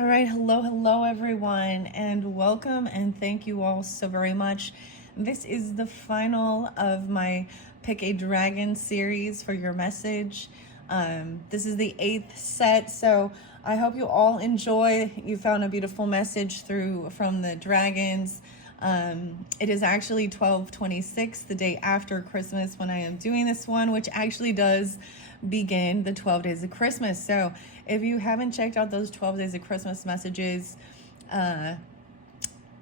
All right, hello everyone, and welcome and thank you all so very much. This is the final of my Pick a Dragon series for your message. This is the 8th set, so I hope you all enjoy. You found a beautiful message from the dragons. It is actually 12/26, the day after Christmas, when I am doing this one, which actually does begin the 12 days of Christmas. So if you haven't checked out those 12 days of Christmas messages,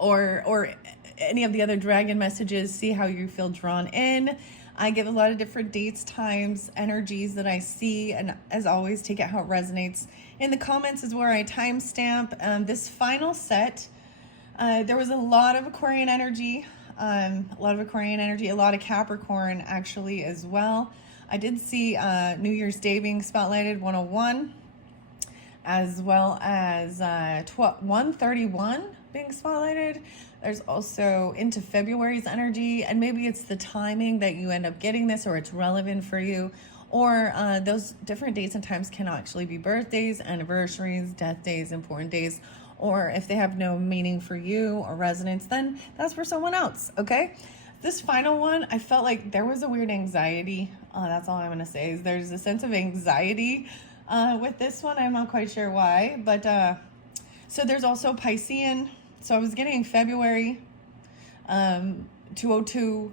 or any of the other dragon messages, see how you feel drawn in. I give a lot of different dates, times, energies that I see, and as always, take it how it resonates. In the comments is where I timestamp this final set. There was a lot of Aquarian energy, a lot of Capricorn actually as well. I did see New Year's Day being spotlighted, 101, as well as 131 being spotlighted. There's also into February's energy, and maybe it's the timing that you end up getting this, or it's relevant for you, or those different dates and times can actually be birthdays, anniversaries, death days, important days, or if they have no meaning for you or resonance, then that's for someone else, okay? This final one, I felt like there was a weird anxiety. That's all I'm going to say, is there's a sense of anxiety with this one. I'm not quite sure why, but so there's also Piscean. So I was getting February, 202,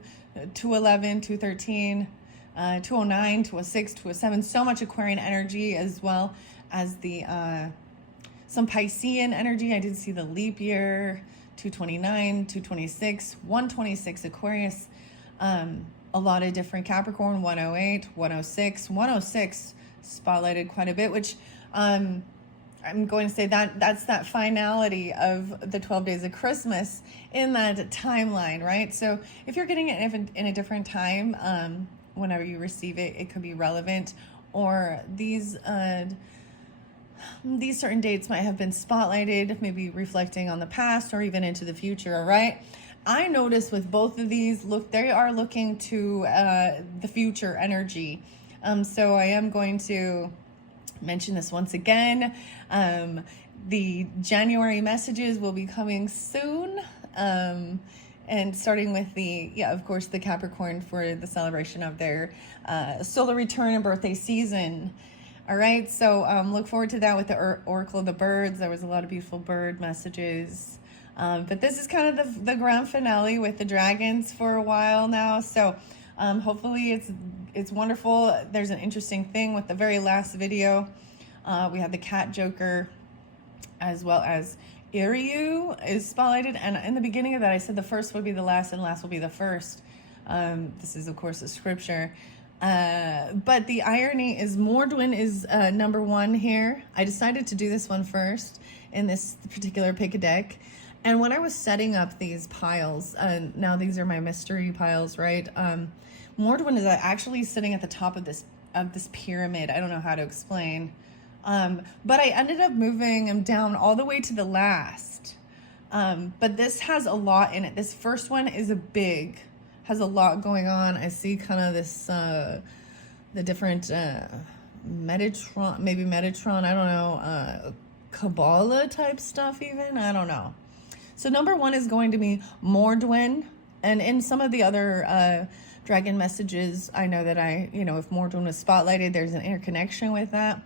211, 213, 209, 206, 207. So much Aquarian energy, as well as the some Piscean energy. I did see the leap year, 229, 226, 126 Aquarius, a lot of different Capricorn, 108, 106, 106 spotlighted quite a bit, which I'm going to say that's that finality of the 12 days of Christmas in that timeline, right? So if you're getting it in a different time, whenever you receive it, it could be relevant, or these certain dates might have been spotlighted, maybe reflecting on the past or even into the future, right? I noticed with both of these, they are looking to the future energy. So I am going to mention this once again. The January messages will be coming soon. And starting with of course, the Capricorn for the celebration of their solar return and birthday season. All right, so look forward to that with the Oracle of the Birds. There was a lot of beautiful bird messages. But this is kind of the grand finale with the dragons for a while now. So hopefully it's wonderful. There's an interesting thing with the very last video. We had the cat joker, as well as Iryu is spotlighted. And in the beginning of that, I said the first would be the last and last will be the first. This is, of course, a scripture. But the irony is Mordwyn is number 1 here. I decided to do this one first in this particular pick a deck. And when I was setting up these piles, now these are my mystery piles, right? Mordwyn is actually sitting at the top of this pyramid. I don't know how to explain. But I ended up moving him down all the way to the last. But this has a lot in it. This first one is has a lot going on. I see kind of this, the different Metatron, I don't know, Kabbalah type stuff even, I don't know. So number 1 is going to be Mordwyn, and in some of the other dragon messages, I know that if Mordwyn was spotlighted, there's an interconnection with that.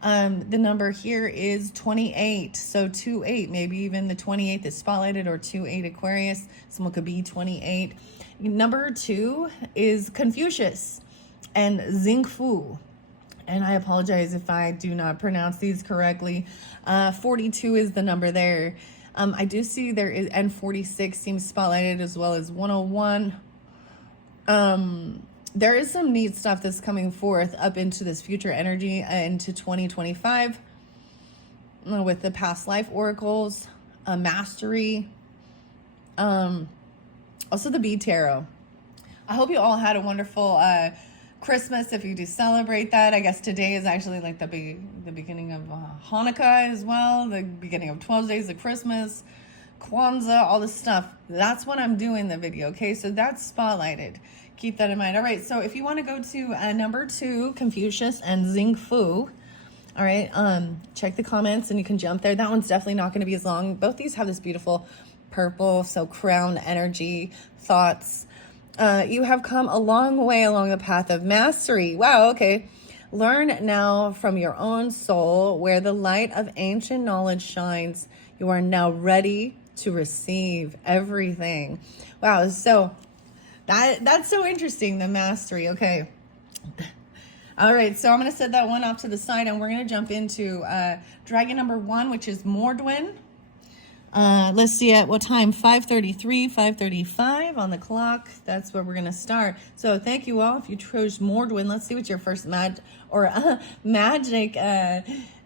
The number here is 28, so 28, maybe even the 28th is spotlighted, or 28 Aquarius, someone could be 28. Number 2 is Confucius and Xingfu, and I apologize if I do not pronounce these correctly. 42 is the number there. I do see there is, and 46 seems spotlighted, as well as 101. There is some neat stuff that's coming forth up into this future energy, into 2025, with the past life oracles, mastery, also the bead tarot. I hope you all had a wonderful Christmas, if you do celebrate that. I guess today is actually like the beginning of Hanukkah as well, the beginning of 12 days of Christmas, Kwanzaa, all this stuff. That's what I'm doing the video, okay? So that's spotlighted. Keep that in mind. All right, so if you want to go to number 2, Confucius and Xingfu, All right. Check the comments and you can jump there. That one's definitely not going to be as long. Both these have this beautiful purple, so crown energy, thoughts. You have come a long way along the path of mastery. Wow, okay. Learn now from your own soul where the light of ancient knowledge shines. You are now ready to receive everything. Wow, so that's so interesting, the mastery. Okay. All right, so I'm going to set that one off to the side, and we're going to jump into dragon number 1, which is Mordwyn. Let's see at what time, 5:33, 5:35 on the clock. That's where we're going to start. So thank you all. If you chose Mordwyn, let's see what your first magic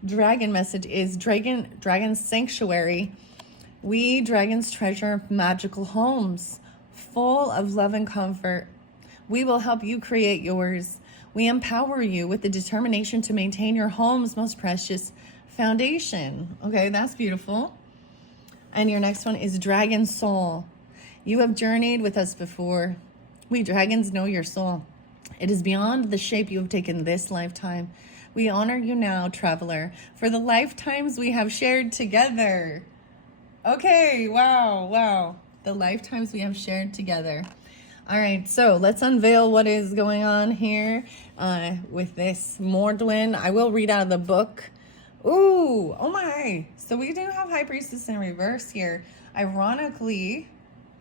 dragon message is. Dragon Sanctuary. We dragons treasure magical homes full of love and comfort. We will help you create yours. We empower you with the determination to maintain your home's most precious foundation. Okay, that's beautiful. And your next one is Dragon Soul. You have journeyed with us before. We dragons know your soul. It is beyond the shape you have taken this lifetime. We honor you now, traveler, for the lifetimes we have shared together. Okay, wow. The lifetimes we have shared together. All right, so let's unveil what is going on here with this Mordwyn. I will read out of the book. Ooh, oh my. So we do have High Priestess in reverse here. Ironically,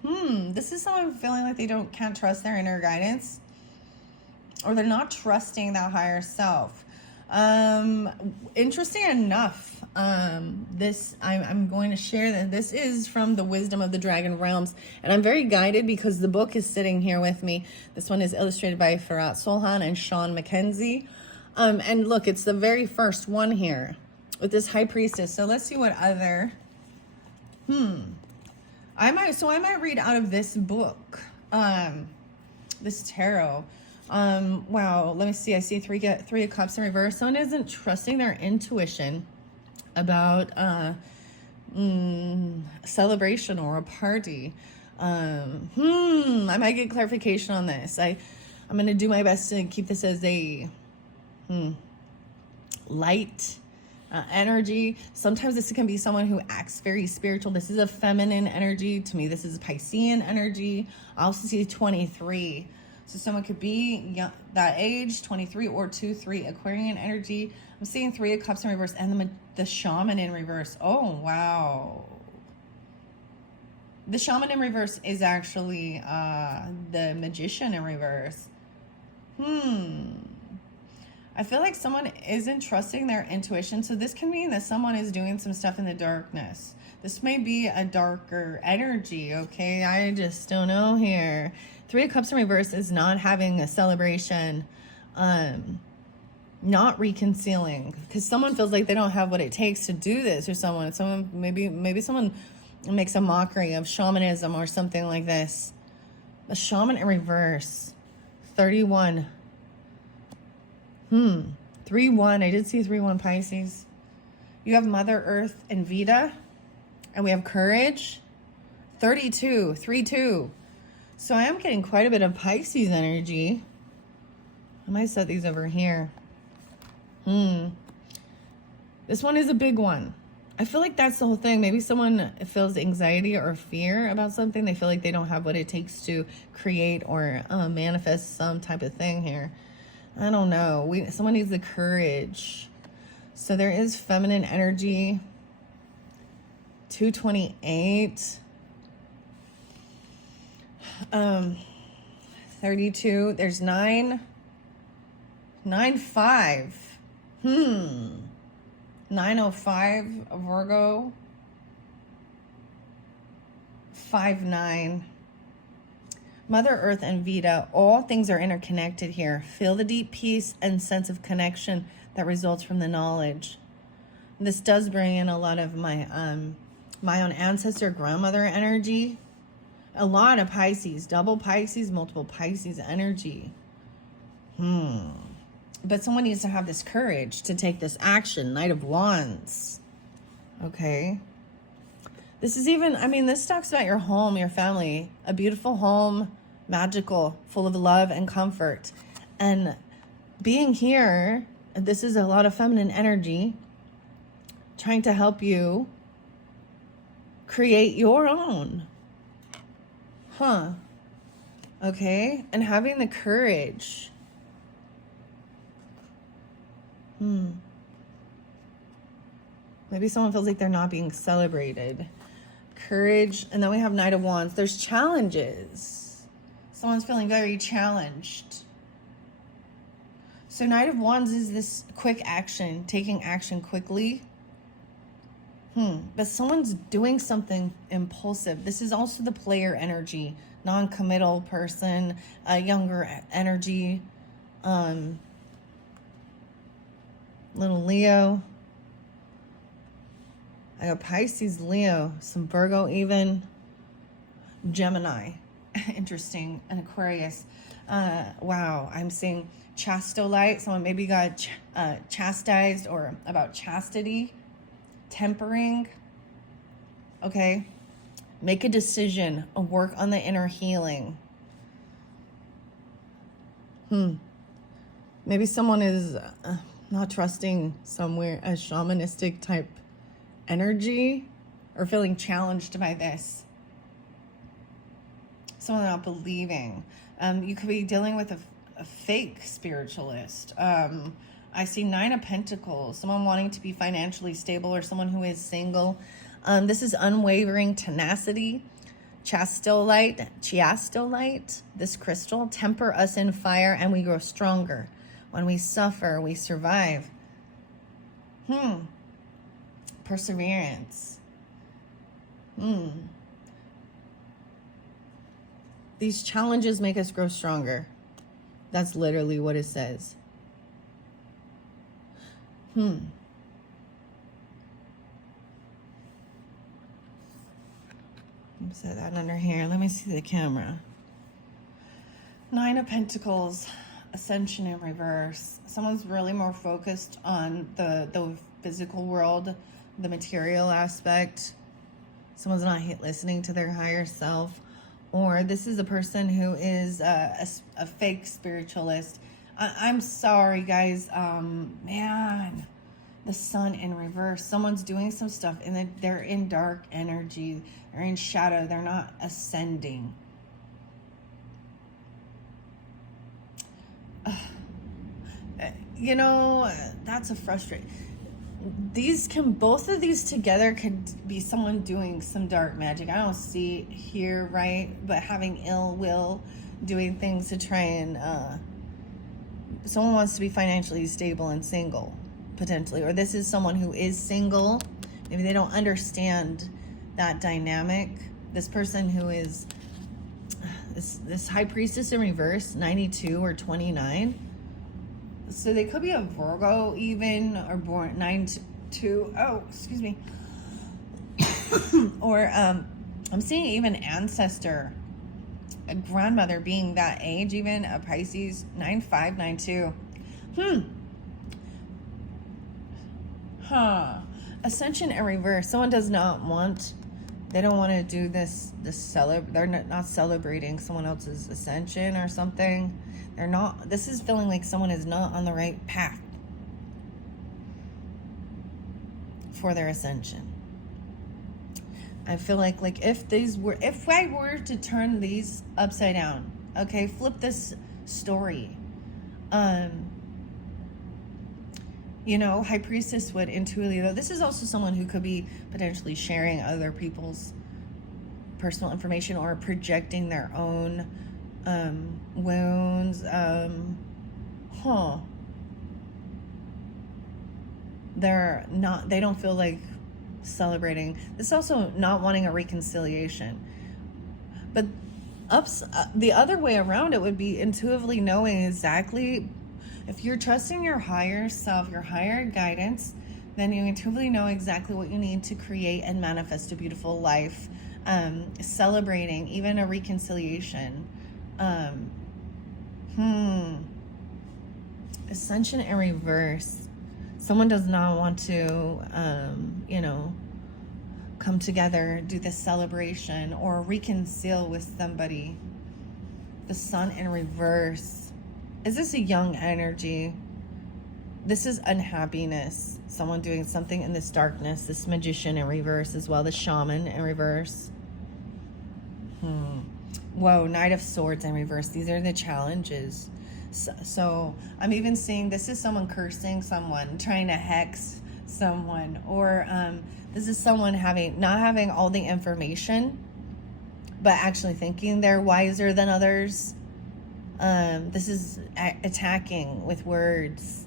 this is someone feeling like they can't trust their inner guidance, or they're not trusting that higher self. Interesting enough, I'm going to share that this is from the Wisdom of the Dragon Realms, and I'm very guided because the book is sitting here with me. This one is illustrated by Farhat Solhan and Sean McKenzie. And look, it's the very first one here with this High Priestess. So let's see what other, I might read out of this book, this tarot. Wow, let me see. I see three of Cups in reverse. Someone isn't trusting their intuition about celebration or a party. I might get clarification on this. I'm going to do my best to keep this as a light energy. Sometimes this can be someone who acts very spiritual. This is a feminine energy. To me, this is a Piscean energy. I also see 23. So someone could be young, that age, 23 or 2-3 Aquarian energy. I'm seeing 3 of Cups in reverse and the Shaman in reverse. Oh, wow. The Shaman in reverse is actually the Magician in reverse. I feel like someone isn't trusting their intuition. So this can mean that someone is doing some stuff in the darkness. This may be a darker energy, okay? I just don't know here. 3 of Cups in reverse is not having a celebration, not reconciling, because someone feels like they don't have what it takes to do this, or someone maybe someone makes a mockery of shamanism or something like this. A Shaman in reverse, 31. 3-1. I did see 3-1 Pisces. You have Mother Earth and Vita, and we have Courage, 32, 3-2. So I am getting quite a bit of Pisces energy. I might set these over here. This one is a big one. I feel like that's the whole thing. Maybe someone feels anxiety or fear about something. They feel like they don't have what it takes to create or manifest some type of thing here. I don't know. Someone needs the courage. So there is feminine energy. 228. 32. There's 9. 9-5. 905 Virgo. 5-9. Mother Earth and Vita, all things are interconnected here. Feel the deep peace and sense of connection that results from the knowledge. This does bring in a lot of my own ancestor, grandmother energy. A lot of Pisces, double Pisces, multiple Pisces energy. But someone needs to have this courage to take this action. Knight of Wands. Okay. This is this talks about your home, your family. A beautiful home, magical, full of love and comfort. And being here This is a lot of feminine energy trying to help you create your own. Okay, and having the courage. Maybe someone feels like they're not being celebrated. Courage, and then we have Knight of Wands. There's challenges. Someone's feeling very challenged. So Knight of Wands is this quick action, taking action quickly. But someone's doing something impulsive. This is also the player energy, non-committal person, a younger energy, little Leo. I got Pisces, Leo, some Virgo even, Gemini, interesting, and Aquarius. Wow, I'm seeing chastolite. Someone maybe got chastised or about chastity, tempering. Okay, make a decision, work on the inner healing. Maybe someone is not trusting somewhere a shamanistic type energy or feeling challenged by this. Someone not believing. You could be dealing with a fake spiritualist. I see 9 of Pentacles, someone wanting to be financially stable or someone who is single. This is unwavering tenacity. Chastolite, this crystal, temper us in fire and we grow stronger. When we suffer, we survive. Perseverance. These challenges make us grow stronger. That's literally what it says. Set that under here. Let me see the camera. 9 of Pentacles, Ascension in reverse. Someone's really more focused on the physical world, the material aspect. Someone's not listening to their higher self. Or this is a person who is a fake spiritualist. I'm sorry, guys. Man, the Sun in reverse. Someone's doing some stuff and they're in dark energy. They're in shadow. They're not ascending. You know, that's a frustrating. Both of these together could be someone doing some dark magic. I don't see it here, right? But having ill will, doing things to try and, someone wants to be financially stable and single, potentially. Or this is someone who is single. Maybe they don't understand that dynamic. This person who is, this High Priestess in reverse, 92 or 29. So they could be a Virgo even, or born 9-2. Oh, excuse me. Or I'm seeing even ancestor, a grandmother being that age, even a Pisces, 9-5, 9-2. Ascension in reverse. Someone does not want. They don't want to do this they're not celebrating someone else's ascension or something. They're not. This is feeling like someone is not on the right path for their ascension. I feel like if I were to turn these upside down, okay, flip this story. You know, High Priestess would intuitively, though, this is also someone who could be potentially sharing other people's personal information or projecting their own wounds. They don't feel like celebrating. This is also not wanting a reconciliation. But the other way around it would be intuitively knowing exactly. If you're trusting your higher self, your higher guidance, then you intuitively know exactly what you need to create and manifest a beautiful life. Celebrating, even a reconciliation. Ascension in reverse. Someone does not want to, come together, do this celebration, or reconcile with somebody. The Sun in reverse. Is this a young energy? This is unhappiness. Someone doing something in this darkness. This magician in reverse as well. The shaman in reverse. Whoa, Knight of Swords in reverse. These are the challenges. So I'm even seeing this is someone cursing someone, trying to hex someone, or this is someone not having all the information, but actually thinking they're wiser than others. This is attacking with words.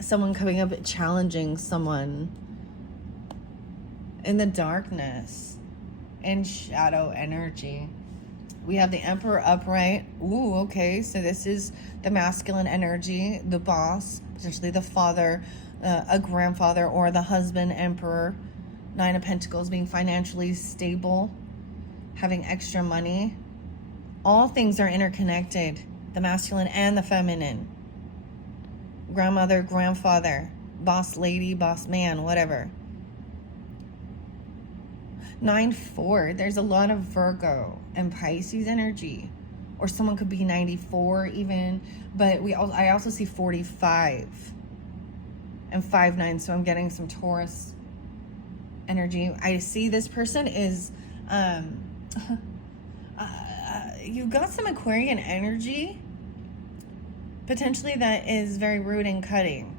Someone coming up challenging someone in the darkness, in shadow energy. We have the Emperor upright. Ooh, okay. So this is the masculine energy, the boss, potentially the father, a grandfather, or the husband, Emperor. Nine of Pentacles, being financially stable, having extra money. All things are interconnected, the masculine and the feminine. Grandmother, grandfather, boss lady, boss man, whatever. 9-4, there's a lot of Virgo and Pisces energy, or someone could be 94 even, but I also see 45 and 5-9, so I'm getting some Taurus energy. I see this person is you've got some Aquarian energy potentially that is very rude and cutting.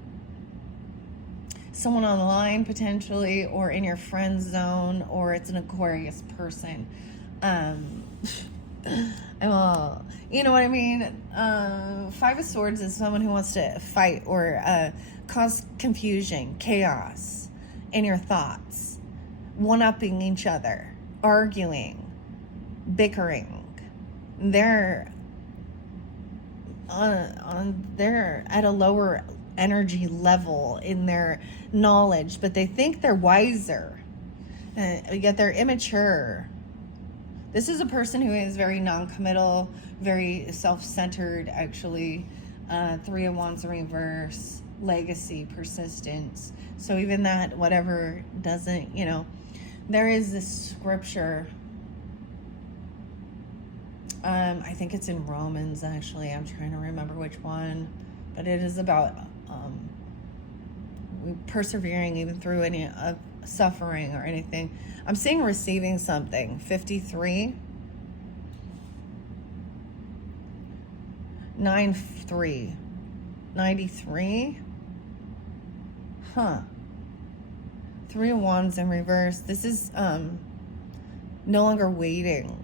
Someone online potentially, or in your friend zone, or it's an Aquarius person. You know what I mean? 5 of Swords is someone who wants to fight or cause confusion, chaos in your thoughts, one-upping each other, arguing, bickering. They're they're at a lower energy level in their knowledge, but they think they're wiser, yet they're immature. This is a person who is very non-committal, very self-centered, actually. 3 of Wands in reverse, legacy, persistence. So even that, whatever doesn't, there is this scripture. I think it's in Romans, actually. I'm trying to remember which one, but it is about persevering even through any suffering or anything. I'm seeing receiving something. 53, 9-3, 93. 3 of Wands in reverse. This is no longer waiting.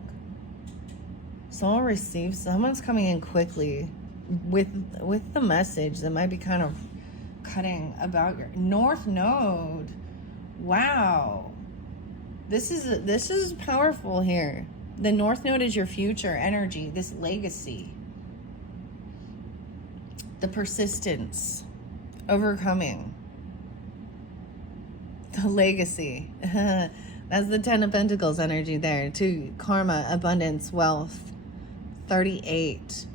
Someone receives, someone's coming in quickly with the message that might be kind of cutting about your North Node. Wow, this is powerful here. The North Node is your future energy, this legacy, the persistence, overcoming, the legacy. That's the 10 of Pentacles energy there. To karma, abundance, wealth. 38.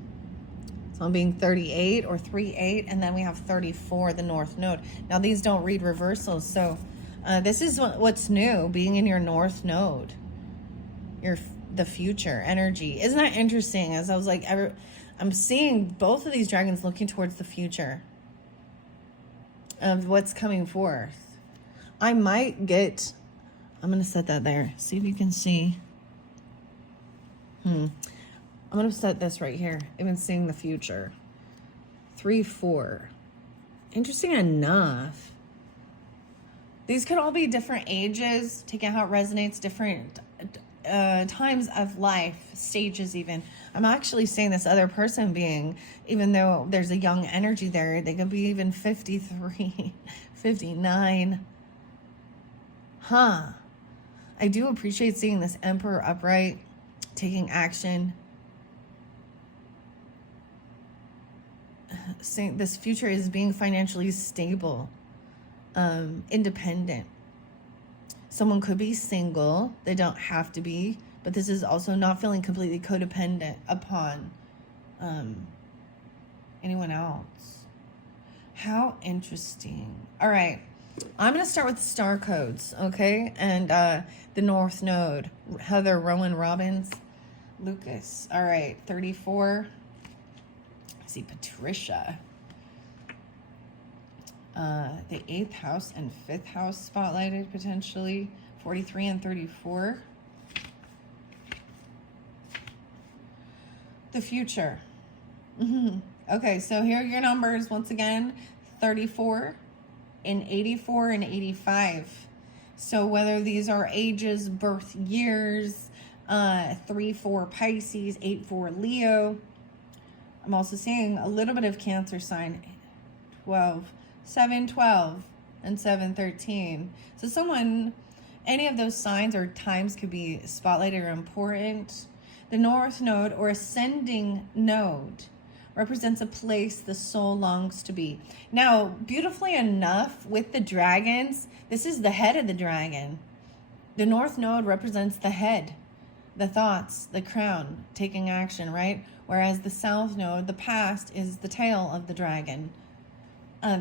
So I'm being 38 or 38, and then we have 34, the North Node. Now these don't read reversals, so this is what's new, being in your North Node, the future energy. Isn't that interesting? As I was like, I'm seeing both of these dragons looking towards the future of what's coming forth. I'm going to set that there. See if you can see. I'm going to set this right here. Even seeing the future. 3-4. Interesting enough. These could all be different ages. Taking how it resonates. Different times of life. Stages even. I'm actually seeing this other person being, even though there's a young energy there, they could be even 53, 59. I do appreciate seeing this Emperor upright, taking action. Saying this future is being financially stable, independent. Someone could be single. They don't have to be, but this is also not feeling completely codependent upon anyone else. How interesting. All right. I'm going to start with the star codes, okay? And the North Node. Heather, Rowan, Robbins, Lucas. All right, 34. I see Patricia. The 8th house and 5th house spotlighted potentially. 43 and 34. The future. Okay, so here are your numbers once again. 34 and 84 and 85. So whether these are ages, birth years, 3-4 Pisces, 8-4 Leo. I'm also seeing a little bit of Cancer sign. 12, 7-12, and 7-13. So someone, any of those signs or times could be spotlighted or important. The North Node or ascending node represents a place the soul longs to be. Now, beautifully enough, with the dragons, this is the head of the dragon. The North Node represents the head, the thoughts, the crown, taking action, right? Whereas the South Node, the past, is the tail of the dragon. All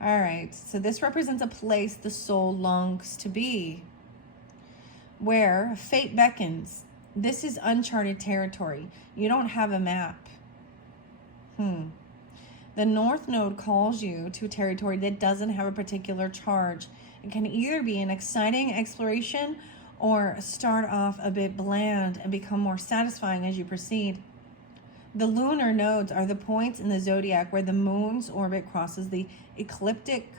right, so this represents a place the soul longs to be, where fate beckons. This is uncharted territory. You don't have a map. The North Node calls you to a territory that doesn't have a particular charge. It can either be an exciting exploration or start off a bit bland and become more satisfying as you proceed. The lunar nodes are the points in the zodiac where the moon's orbit crosses the ecliptic.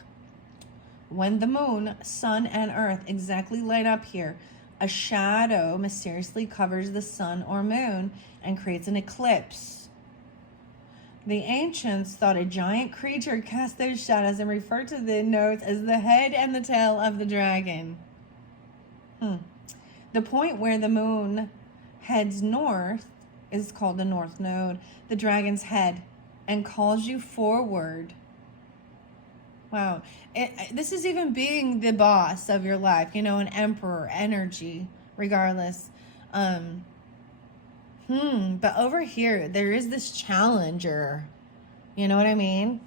When the moon, sun, and earth exactly light up here, a shadow mysteriously covers the sun or moon and creates an eclipse. The ancients thought a giant creature cast those shadows and referred to the nodes as the head and the tail of the dragon. The point where the moon heads north is called the North Node, the dragon's head, and calls you forward. Wow. This is even being the boss of your life, you know, an emperor energy, regardless. But over here, there is this challenger. You know what I mean?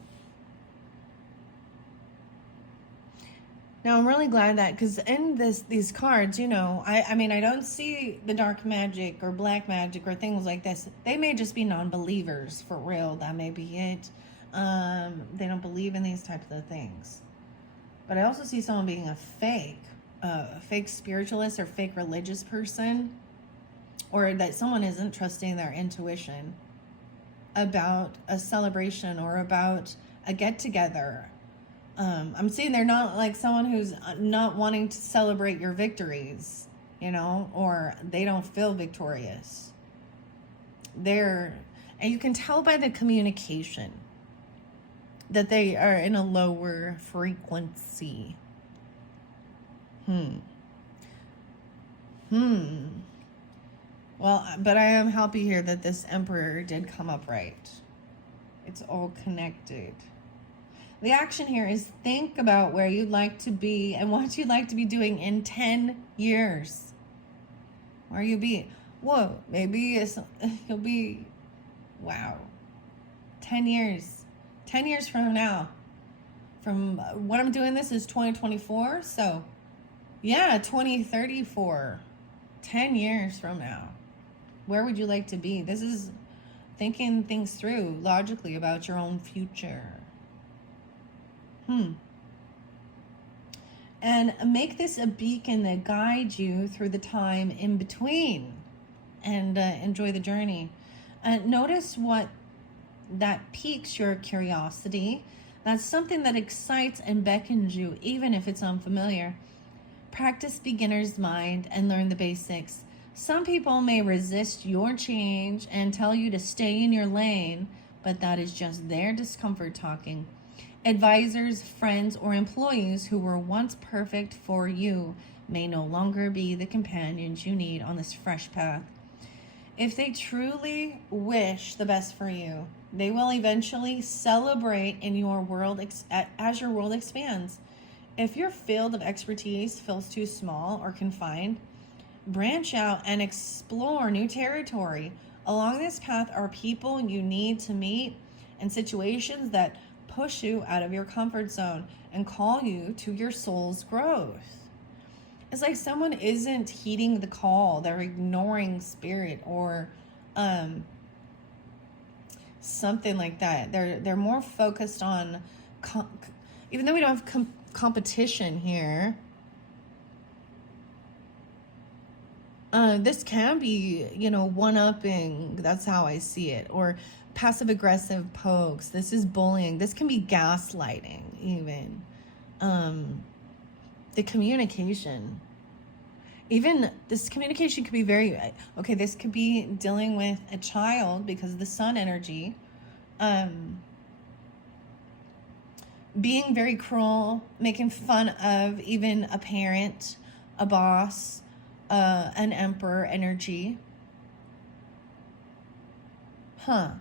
Now, I'm really glad that, because in these cards, you know, I mean, I don't see the dark magic or black magic or things like this. They may just be non-believers, for real. That may be it. They don't believe in these types of things. But I also see someone being a fake spiritualist or fake religious person, or that someone isn't trusting their intuition about a celebration or about a get-together. I'm seeing they're not like someone who's not wanting to celebrate your victories, you know, or they don't feel victorious. And you can tell by the communication that they are in a lower frequency. Well, but I am happy here that this Emperor did come up right. It's all connected. The action here is think about where you'd like to be and what you'd like to be doing in 10 years. Where you be? Whoa, maybe you'll be, wow, 10 years. 10 years from now. From what I'm doing, this is 2024. So, yeah, 2034. 10 years from now. Where would you like to be? This is thinking things through logically about your own future. And make this a beacon that guides you through the time in between, and enjoy the journey. Notice what that piques your curiosity. That's something that excites and beckons you, even if it's unfamiliar. Practice beginner's mind and learn the basics. Some people may resist your change and tell you to stay in your lane, but that is just their discomfort talking. Advisors, friends, or employees who were once perfect for you may no longer be the companions you need on this fresh path. If they truly wish the best for you, they will eventually celebrate in your world as your world expands. If your field of expertise feels too small or confined, branch out and explore new territory. Along this path are people you need to meet and situations that push you out of your comfort zone and call you to your soul's growth. It's like someone isn't heeding the call. They're ignoring spirit, or something like that. They're more focused on, even though we don't have competition here. This can be, one-upping. That's how I see it. Or passive-aggressive pokes. This is bullying. This can be gaslighting, even. The communication. Even this communication could be very... Okay, this could be dealing with a child because of the sun energy. Being very cruel, making fun of even a parent, a boss, an emperor energy. I'm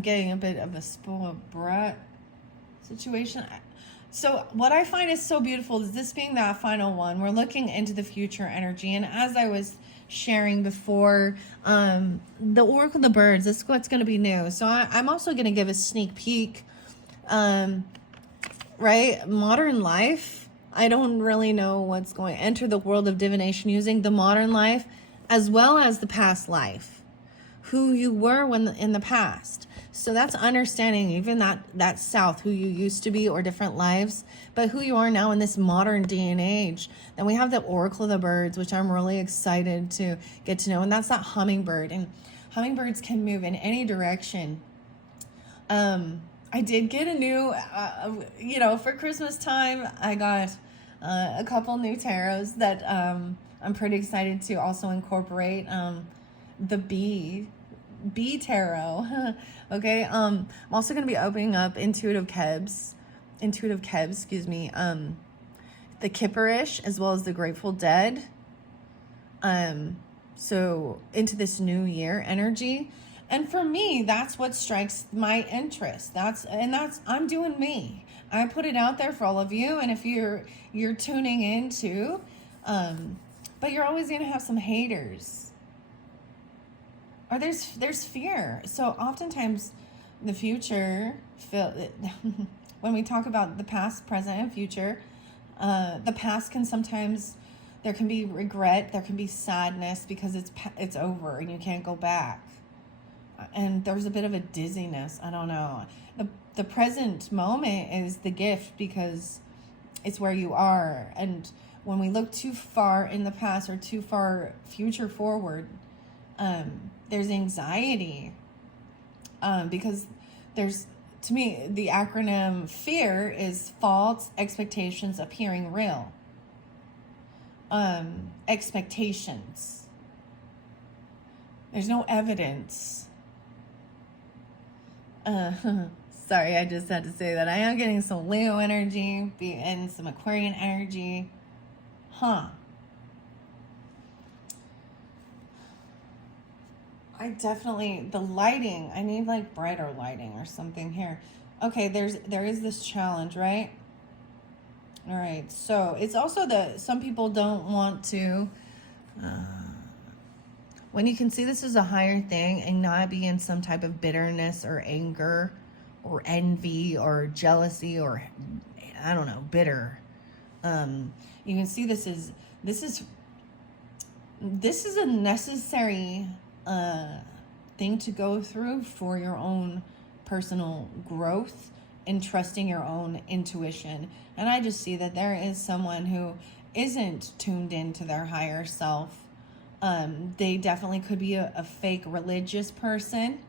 getting a bit of a spoiled brat situation. So what I find is so beautiful is this being that final one, we're looking into the future energy. And as I was sharing before, the Oracle of the Birds, this is what's going to be new. So I'm also going to give a sneak peek. Right? Modern life. I don't really know what's going to enter the world of divination using the modern life as well as the past life. Who you were in the past. So that's understanding even that South, who you used to be or different lives, but who you are now in this modern day and age. Then we have the Oracle of the Birds, which I'm really excited to get to know. And that's that hummingbird. And hummingbirds can move in any direction. I did get a new, for Christmas time, I got a couple new tarots that I'm pretty excited to also incorporate. The bee tarot. Okay. I'm also going to be opening up intuitive Kebs, excuse me. The Kipperish as well as the Grateful Dead. So into this new year energy. And for me, that's what strikes my interest. I'm doing me. I put it out there for all of you. And if you're tuning in too, but you're always going to have some haters. Or there's fear. So oftentimes the future, when we talk about the past, present, and future, the past can sometimes, there can be regret, there can be sadness because it's over and you can't go back. And there's a bit of a dizziness. I don't know. The present moment is the gift because it's where you are. And when we look too far in the past or too far future forward, there's anxiety. Because to me, the acronym FEAR is false expectations appearing real. Expectations. There's no evidence. Sorry, I just had to say that. I am getting some Leo energy and some Aquarian energy. The lighting, I need like brighter lighting or something here. Okay, there is this challenge, right? All right, so it's also that some people don't want to, when you can see this as a higher thing and not be in some type of bitterness or anger or envy or jealousy or, I don't know, bitter. You can see this is a necessary thing to go through for your own personal growth and trusting your own intuition. And I just see that there is someone who isn't tuned into their higher self. They definitely could be a fake religious person,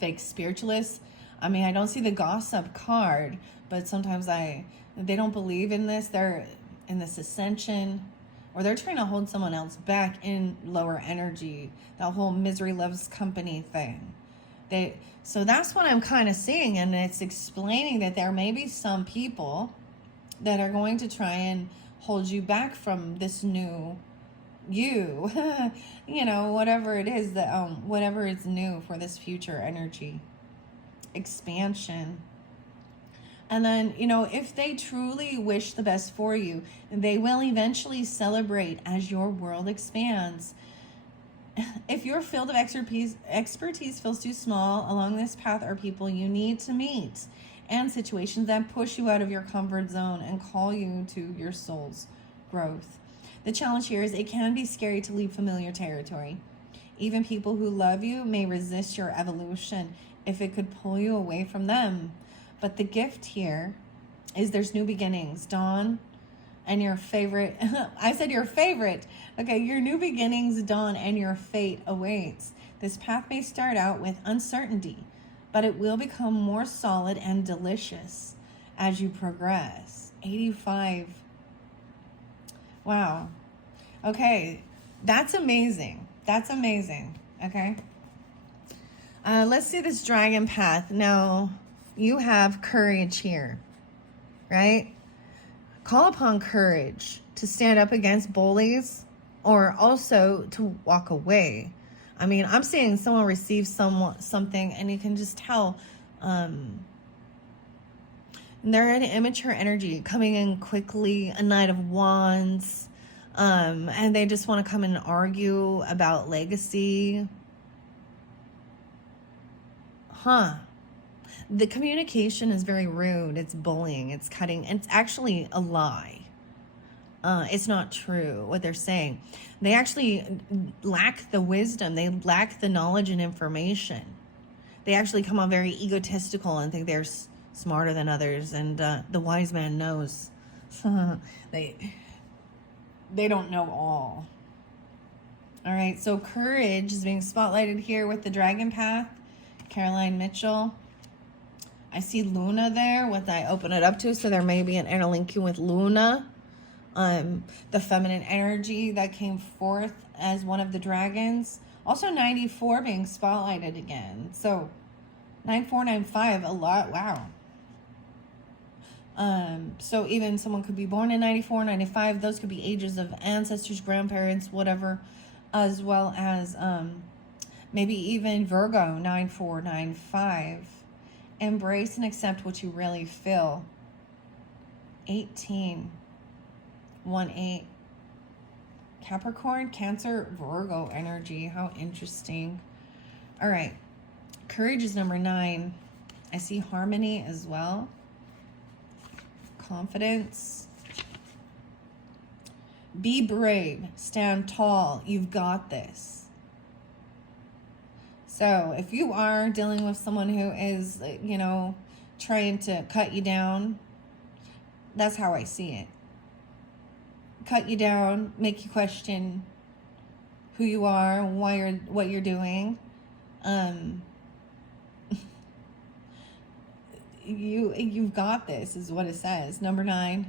fake spiritualist. I mean, I don't see the gossip card, but sometimes they don't believe in this. They're in this ascension, or they're trying to hold someone else back in lower energy. That whole misery loves company thing. So that's what I'm kind of seeing, and it's explaining that there may be some people that are going to try and hold you back from this new you, whatever it is that, whatever is new for this future energy expansion. And then, if they truly wish the best for you, they will eventually celebrate as your world expands. If your field of expertise feels too small, along this path are people you need to meet and situations that push you out of your comfort zone and call you to your soul's growth. The challenge here is it can be scary to leave familiar territory. Even people who love you may resist your evolution if it could pull you away from them. But the gift here is there's new beginnings, dawn, and your favorite. I said your favorite. Okay, your new beginnings dawn and your fate awaits. This path may start out with uncertainty, but it will become more solid and delicious as you progress. 85. Wow. Okay, that's amazing. That's amazing. Okay. Let's see this dragon path. Now, you have courage here, right? Call upon courage to stand up against bullies or also to walk away. I mean, I'm seeing someone receive something and you can just tell they're in an immature energy coming in quickly, a Knight of Wands, and they just want to come and argue about legacy. The communication is very rude. It's bullying. It's cutting. It's actually a lie. It's not true what they're saying. They actually lack the wisdom. They lack the knowledge and information. They actually come on very egotistical and think they're smarter than others. And the wise man knows. They don't know all. All right. So courage is being spotlighted here with the dragon path. Caroline Mitchell. I see Luna there, what I open it up to, so there may be an interlinking with Luna. The feminine energy that came forth as one of the dragons. Also 94 being spotlighted again. So 9495, a lot, wow. So even someone could be born in 94, 95, those could be ages of ancestors, grandparents, whatever, as well as maybe even Virgo 9495. Embrace and accept what you really feel. 18. 1-8. Capricorn, Cancer, Virgo energy. How interesting. All right. Courage is number 9. I see harmony as well. Confidence. Be brave. Stand tall. You've got this. So if you are dealing with someone who is, trying to cut you down, that's how I see it. Cut you down, make you question who you are, what you're doing. You've got this, is what it says. Number 9,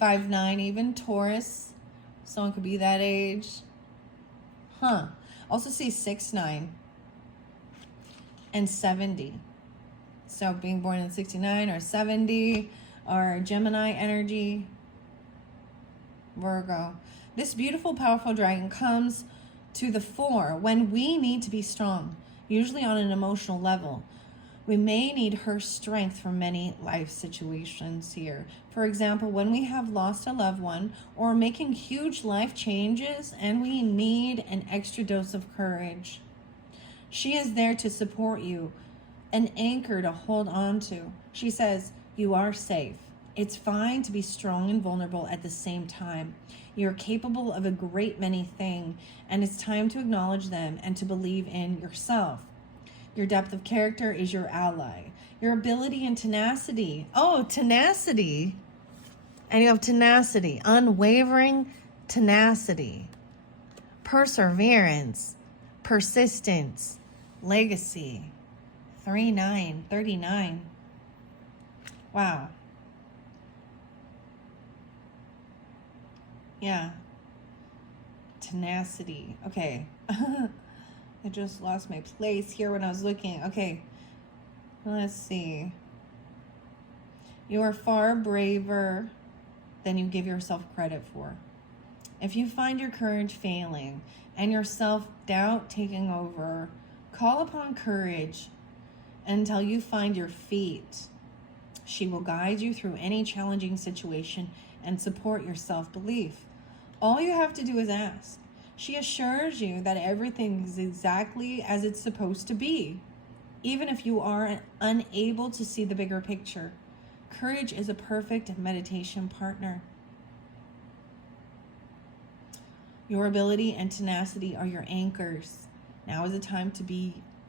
5-9, even Taurus. Someone could be that age. Also see 6-9. And 70. So being born in 69 or 70 or Gemini energy, Virgo. This beautiful, powerful dragon comes to the fore when we need to be strong, usually on an emotional level. We may need her strength for many life situations here. For example, when we have lost a loved one or making huge life changes and we need an extra dose of courage. She is there to support you, an anchor to hold on to. She says, you are safe. It's fine to be strong and vulnerable at the same time. You're capable of a great many things, and it's time to acknowledge them and to believe in yourself. Your depth of character is your ally. Your ability and tenacity. Oh, tenacity. And you have tenacity, unwavering tenacity, perseverance, persistence, legacy. 3-9, 39. Wow. Yeah. Tenacity. Okay. I just lost my place here when I was looking. Okay. Let's see. You are far braver than you give yourself credit for. If you find your courage failing and your self-doubt taking over, call upon courage until you find your feet. She will guide you through any challenging situation and support your self-belief. All you have to do is ask. She assures you that everything is exactly as it's supposed to be, even if you are unable to see the bigger picture. Courage is a perfect meditation partner. Your ability and tenacity are your anchors. Now is the time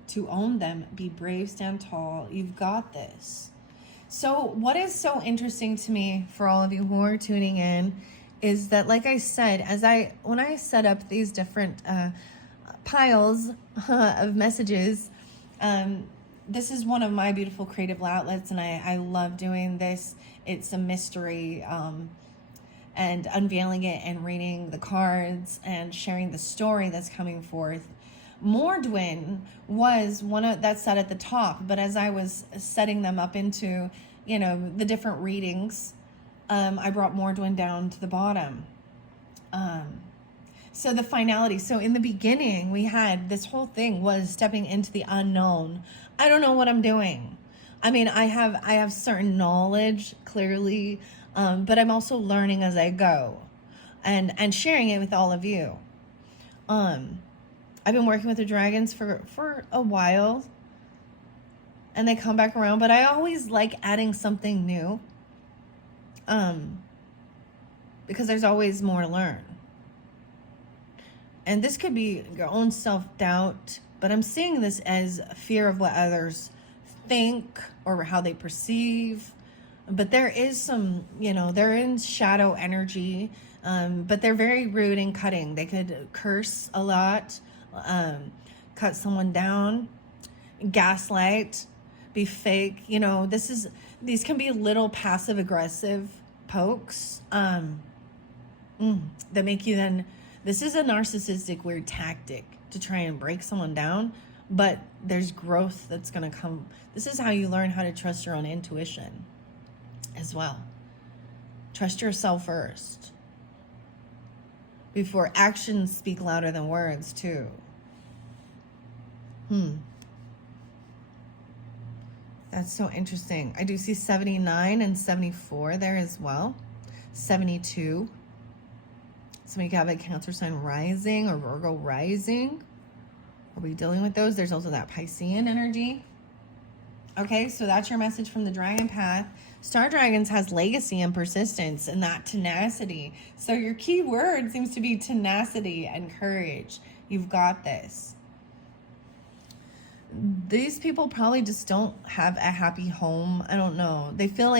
to own them. Be brave, stand tall. You've got this. So what is so interesting to me for all of you who are tuning in is that, like I said, when I set up these different piles of messages, this is one of my beautiful creative outlets, and I love doing this. It's a mystery, and unveiling it and reading the cards and sharing the story that's coming forth. Mordwyn was one of that sat at the top, but as I was setting them up into, the different readings, I brought Mordwyn down to the bottom. So the finality. So in the beginning, we had this whole thing was stepping into the unknown. I don't know what I'm doing. I mean, I have certain knowledge, clearly, but I'm also learning as I go, and sharing it with all of you. I've been working with the dragons for a while, and they come back around, but I always like adding something new, because there's always more to learn. And this could be your own self-doubt, but I'm seeing this as fear of what others think or how they perceive. But there is some, they're in shadow energy, but they're very rude and cutting. They could curse a lot, cut someone down, gaslight, be fake. These can be little passive aggressive pokes that make you then. This is a narcissistic weird tactic to try and break someone down, but there's growth that's going to come. This is how you learn how to trust your own intuition as well. Trust yourself first before actions speak louder than words too. That's so interesting. I do see 79 and 74 there as well. 72. Somebody could have a Cancer sign rising or Virgo rising. Are we dealing with those? There's also that Piscean energy. Okay, so that's your message from the Dragon Path. Star Dragons has legacy and persistence and that tenacity. So your key word seems to be tenacity and courage. You've got this. These people probably just don't have a happy home. I don't know. They feel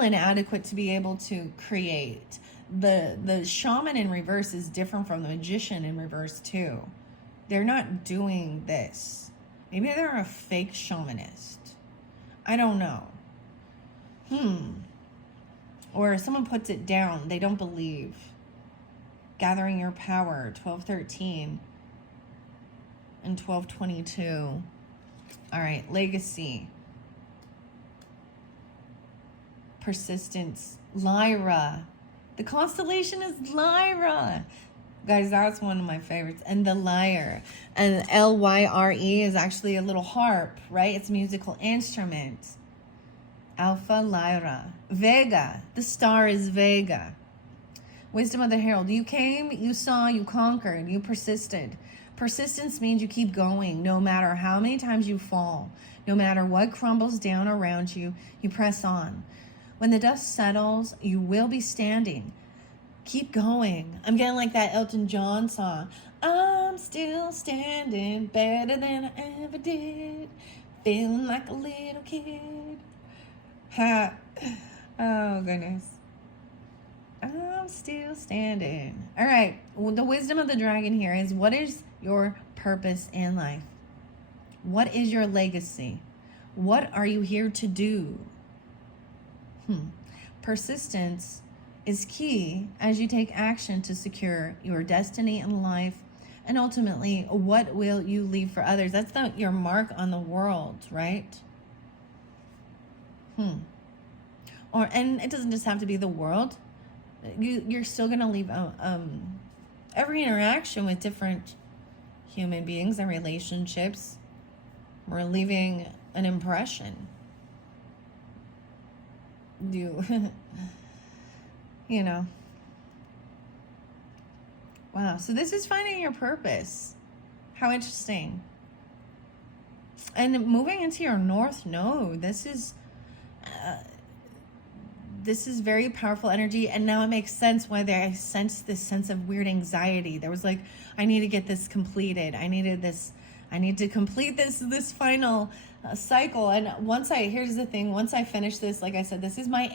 inadequate to be able to create. The shaman in reverse is different from the magician in reverse too. They're not doing this. Maybe they're a fake shamanist. I don't know. Or someone puts it down. They don't believe. Gathering your power, 1213 and 1222. All right, legacy. Persistence. Lyra. The constellation is Lyra. Guys, that's one of my favorites. And the lyre. And Lyre is actually a little harp, right? It's a musical instrument. Alpha Lyra. Vega. The star is Vega. Wisdom of the Herald. You came, you saw, you conquered, you persisted. Persistence means you keep going no matter how many times you fall. No matter what crumbles down around you, you press on. When the dust settles, you will be standing. Keep going. I'm getting like that Elton John song. I'm still standing better than I ever did. Feeling like a little kid. Ha. Oh, goodness. I'm still standing. All right. Well, the wisdom of the dragon here is, what is your purpose in life? What is your legacy? What are you here to do? Persistence is key as you take action to secure your destiny in life, and ultimately, what will you leave for others? That's your mark on the world, right? And it doesn't just have to be the world. You're still gonna leave every interaction with different human beings and relationships. We're leaving an impression. Wow. So this is finding your purpose. How interesting. And moving into your North Node, this is this is very powerful energy, and now it makes sense why I sensed this sense of weird anxiety. There was like, I need to get this completed. I need to complete this final cycle. And here's the thing, once I finish this, like I said, this is my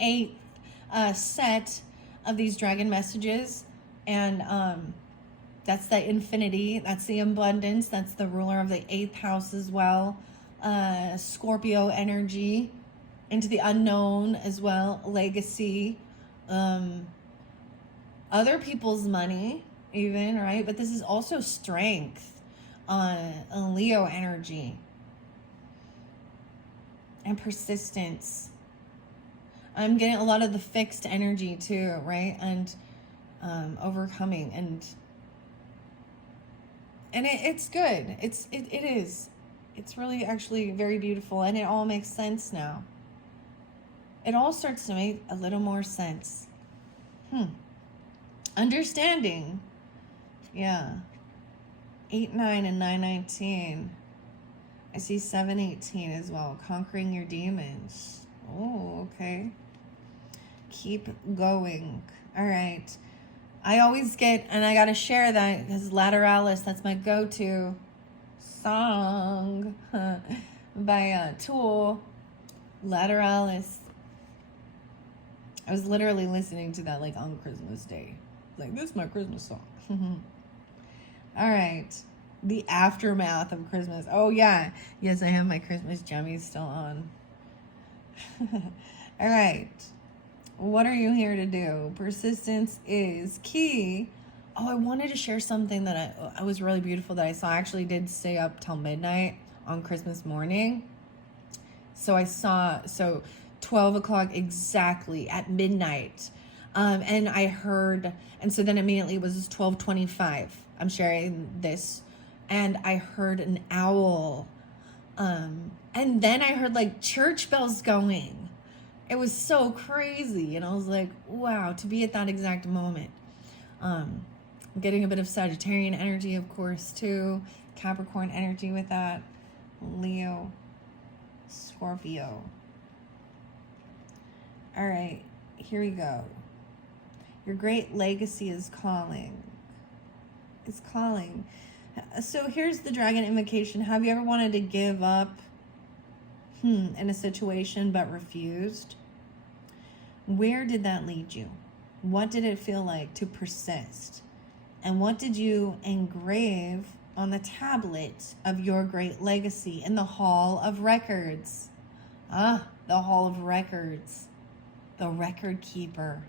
8th set of these dragon messages, and that's the infinity, that's the abundance, that's the ruler of the 8th house as well, Scorpio energy, into the unknown as well, legacy, other people's money even, right? But this is also strength, Leo energy, and persistence. I'm getting a lot of the fixed energy too, right? And overcoming, and it's good. It is. It's really actually very beautiful, and it all makes sense now. It all starts to make a little more sense. Understanding. Yeah. 8, 9, and 9, 19. I see 7, 18 as well. Conquering your demons. Oh, okay. Keep going. All right. I always get, and I got to share that because Lateralis, that's my go-to song by Tool. Lateralis. I was literally listening to that like on Christmas Day. Like, this is my Christmas song. All right. The aftermath of Christmas. Oh, yeah. Yes, I have my Christmas jammies still on. All right. What are you here to do? Persistence is key. Oh, I wanted to share something that I was really beautiful that I saw. I actually did stay up till midnight on Christmas morning. So 12 o'clock exactly at midnight. And I heard, and so then immediately it was 12:25. I'm sharing this. And I heard an owl. And then I heard like church bells going. It was so crazy. And I was like, wow, to be at that exact moment. I'm getting a bit of Sagittarian energy, of course, too. Capricorn energy with that. Leo, Scorpio. All right, here we go. Your great legacy is calling. It's calling. So here's the dragon invocation. Have you ever wanted to give up in a situation but refused? Where did that lead you? What did it feel like to persist? And what did you engrave on the tablet of your great legacy in the Hall of Records? The Hall of Records. The record keeper.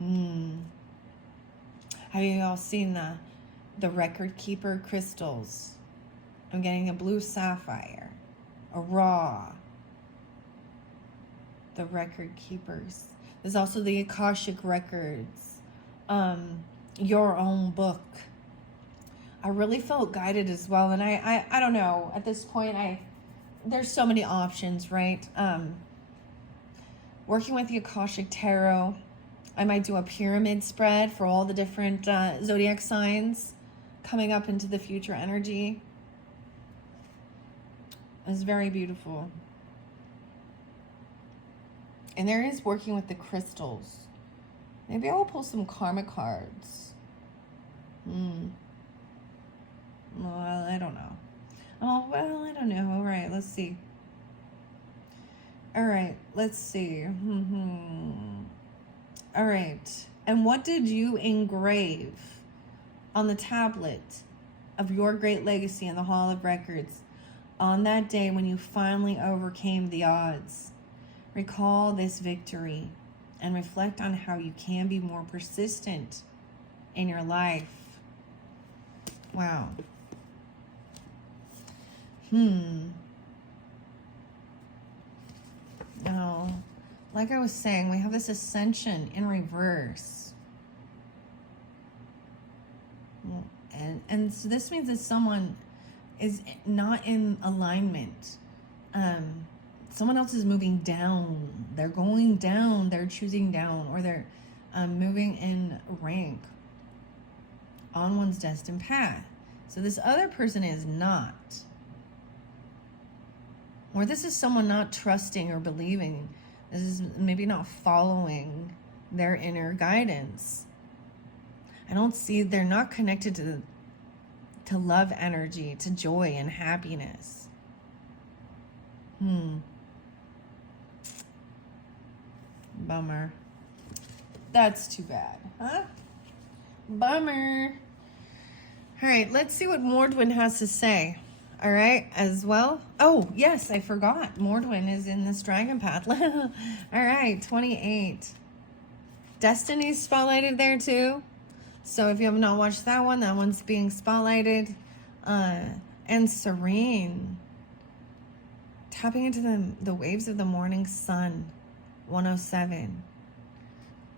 Have you all seen the record keeper crystals? I'm getting a blue sapphire, a raw. The record keepers. There's also the Akashic records. Your own book. I really felt guided as well, and I don't know. At this point, there's so many options, right? Working with the Akashic Tarot, I might do a pyramid spread for all the different zodiac signs coming up into the future energy. It's very beautiful. And there is working with the crystals. Maybe I will pull some karma cards. Well, I don't know. Oh, well, I don't know. All right, let's see. All right, let's see. All right. And what did you engrave on the tablet of your great legacy in the Hall of Records on that day when you finally overcame the odds? Recall this victory and reflect on how you can be more persistent in your life. Wow. Oh, like I was saying, we have this ascension in reverse. And so this means that someone is not in alignment. Someone else is moving down. They're going down. They're choosing down, or they're moving in rank on one's destined path. So this other person is not. Or this is someone not trusting or believing This is maybe not following their inner guidance. I don't see, they're not connected to love energy, to joy and happiness. Bummer. That's too bad, huh? Bummer. All right, let's see what Mordwyn has to say. All right, as well. Oh, yes, I forgot. Mordwyn is in this dragon path. All right, 28. Destiny's spotlighted there too. So if you have not watched that one's being spotlighted. And Serene. Tapping into the waves of the morning sun. 107.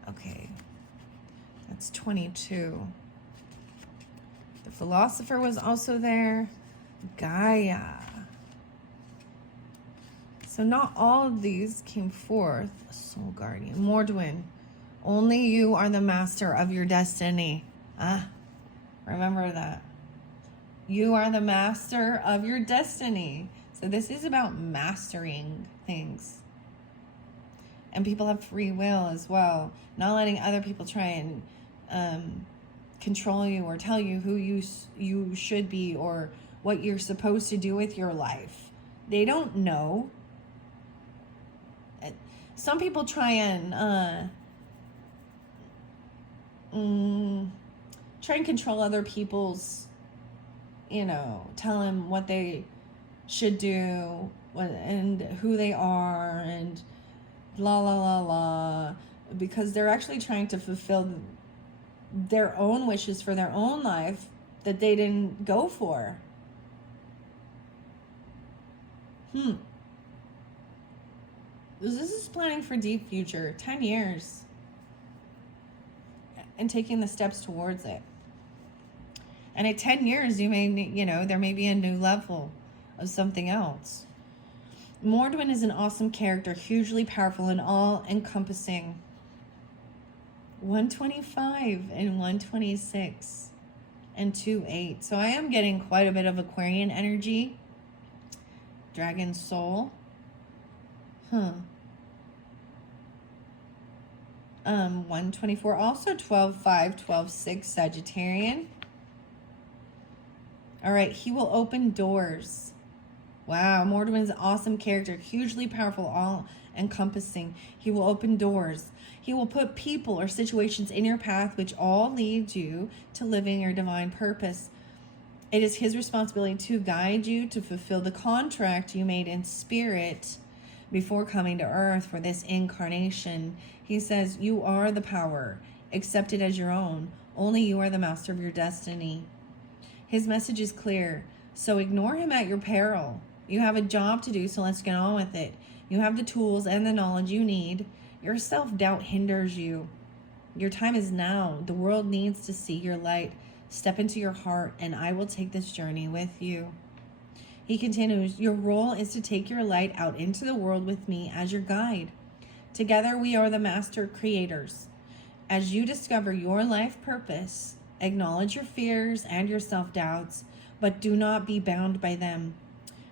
Okay. That's 22. The philosopher was also there. Gaia. So not all of these came forth. Soul guardian. Mordwyn. Only you are the master of your destiny. Remember that. You are the master of your destiny. So this is about mastering things. And people have free will as well. Not letting other people try and control you or tell you who you should be or what you're supposed to do with your life. They don't know. Some people try and try and control other people's, tell them what they should do and who they are and la la la la, because they're actually trying to fulfill their own wishes for their own life that they didn't go for. This is planning for deep future, 10 years. And taking the steps towards it. And at 10 years, you may, there may be a new level of something else. Mordwyn is an awesome character, hugely powerful and all-encompassing. 125 and 126 and 28. So I am getting quite a bit of Aquarian energy. Dragon soul. 124, also 12-5, 12-6 Sagittarian. All right, he will open doors. Wow, Mordwyn's an awesome character, hugely powerful, all-encompassing. He will open doors. He will put people or situations in your path which all lead you to living your divine purpose. It is his responsibility to guide you to fulfill the contract you made in spirit before coming to earth for this incarnation. He says, you are the power. Accept it as your own. Only you are the master of your destiny. His message is clear, so ignore him at your peril. You have a job to do, so let's get on with it. You have the tools and the knowledge you need. Your self-doubt hinders you. Your time is now. The world needs to see your light. Step into your heart, and I will take this journey with you. He continues, your role is to take your light out into the world with me as your guide. Together we are the master creators. As you discover your life purpose, acknowledge your fears and your self-doubts, but do not be bound by them,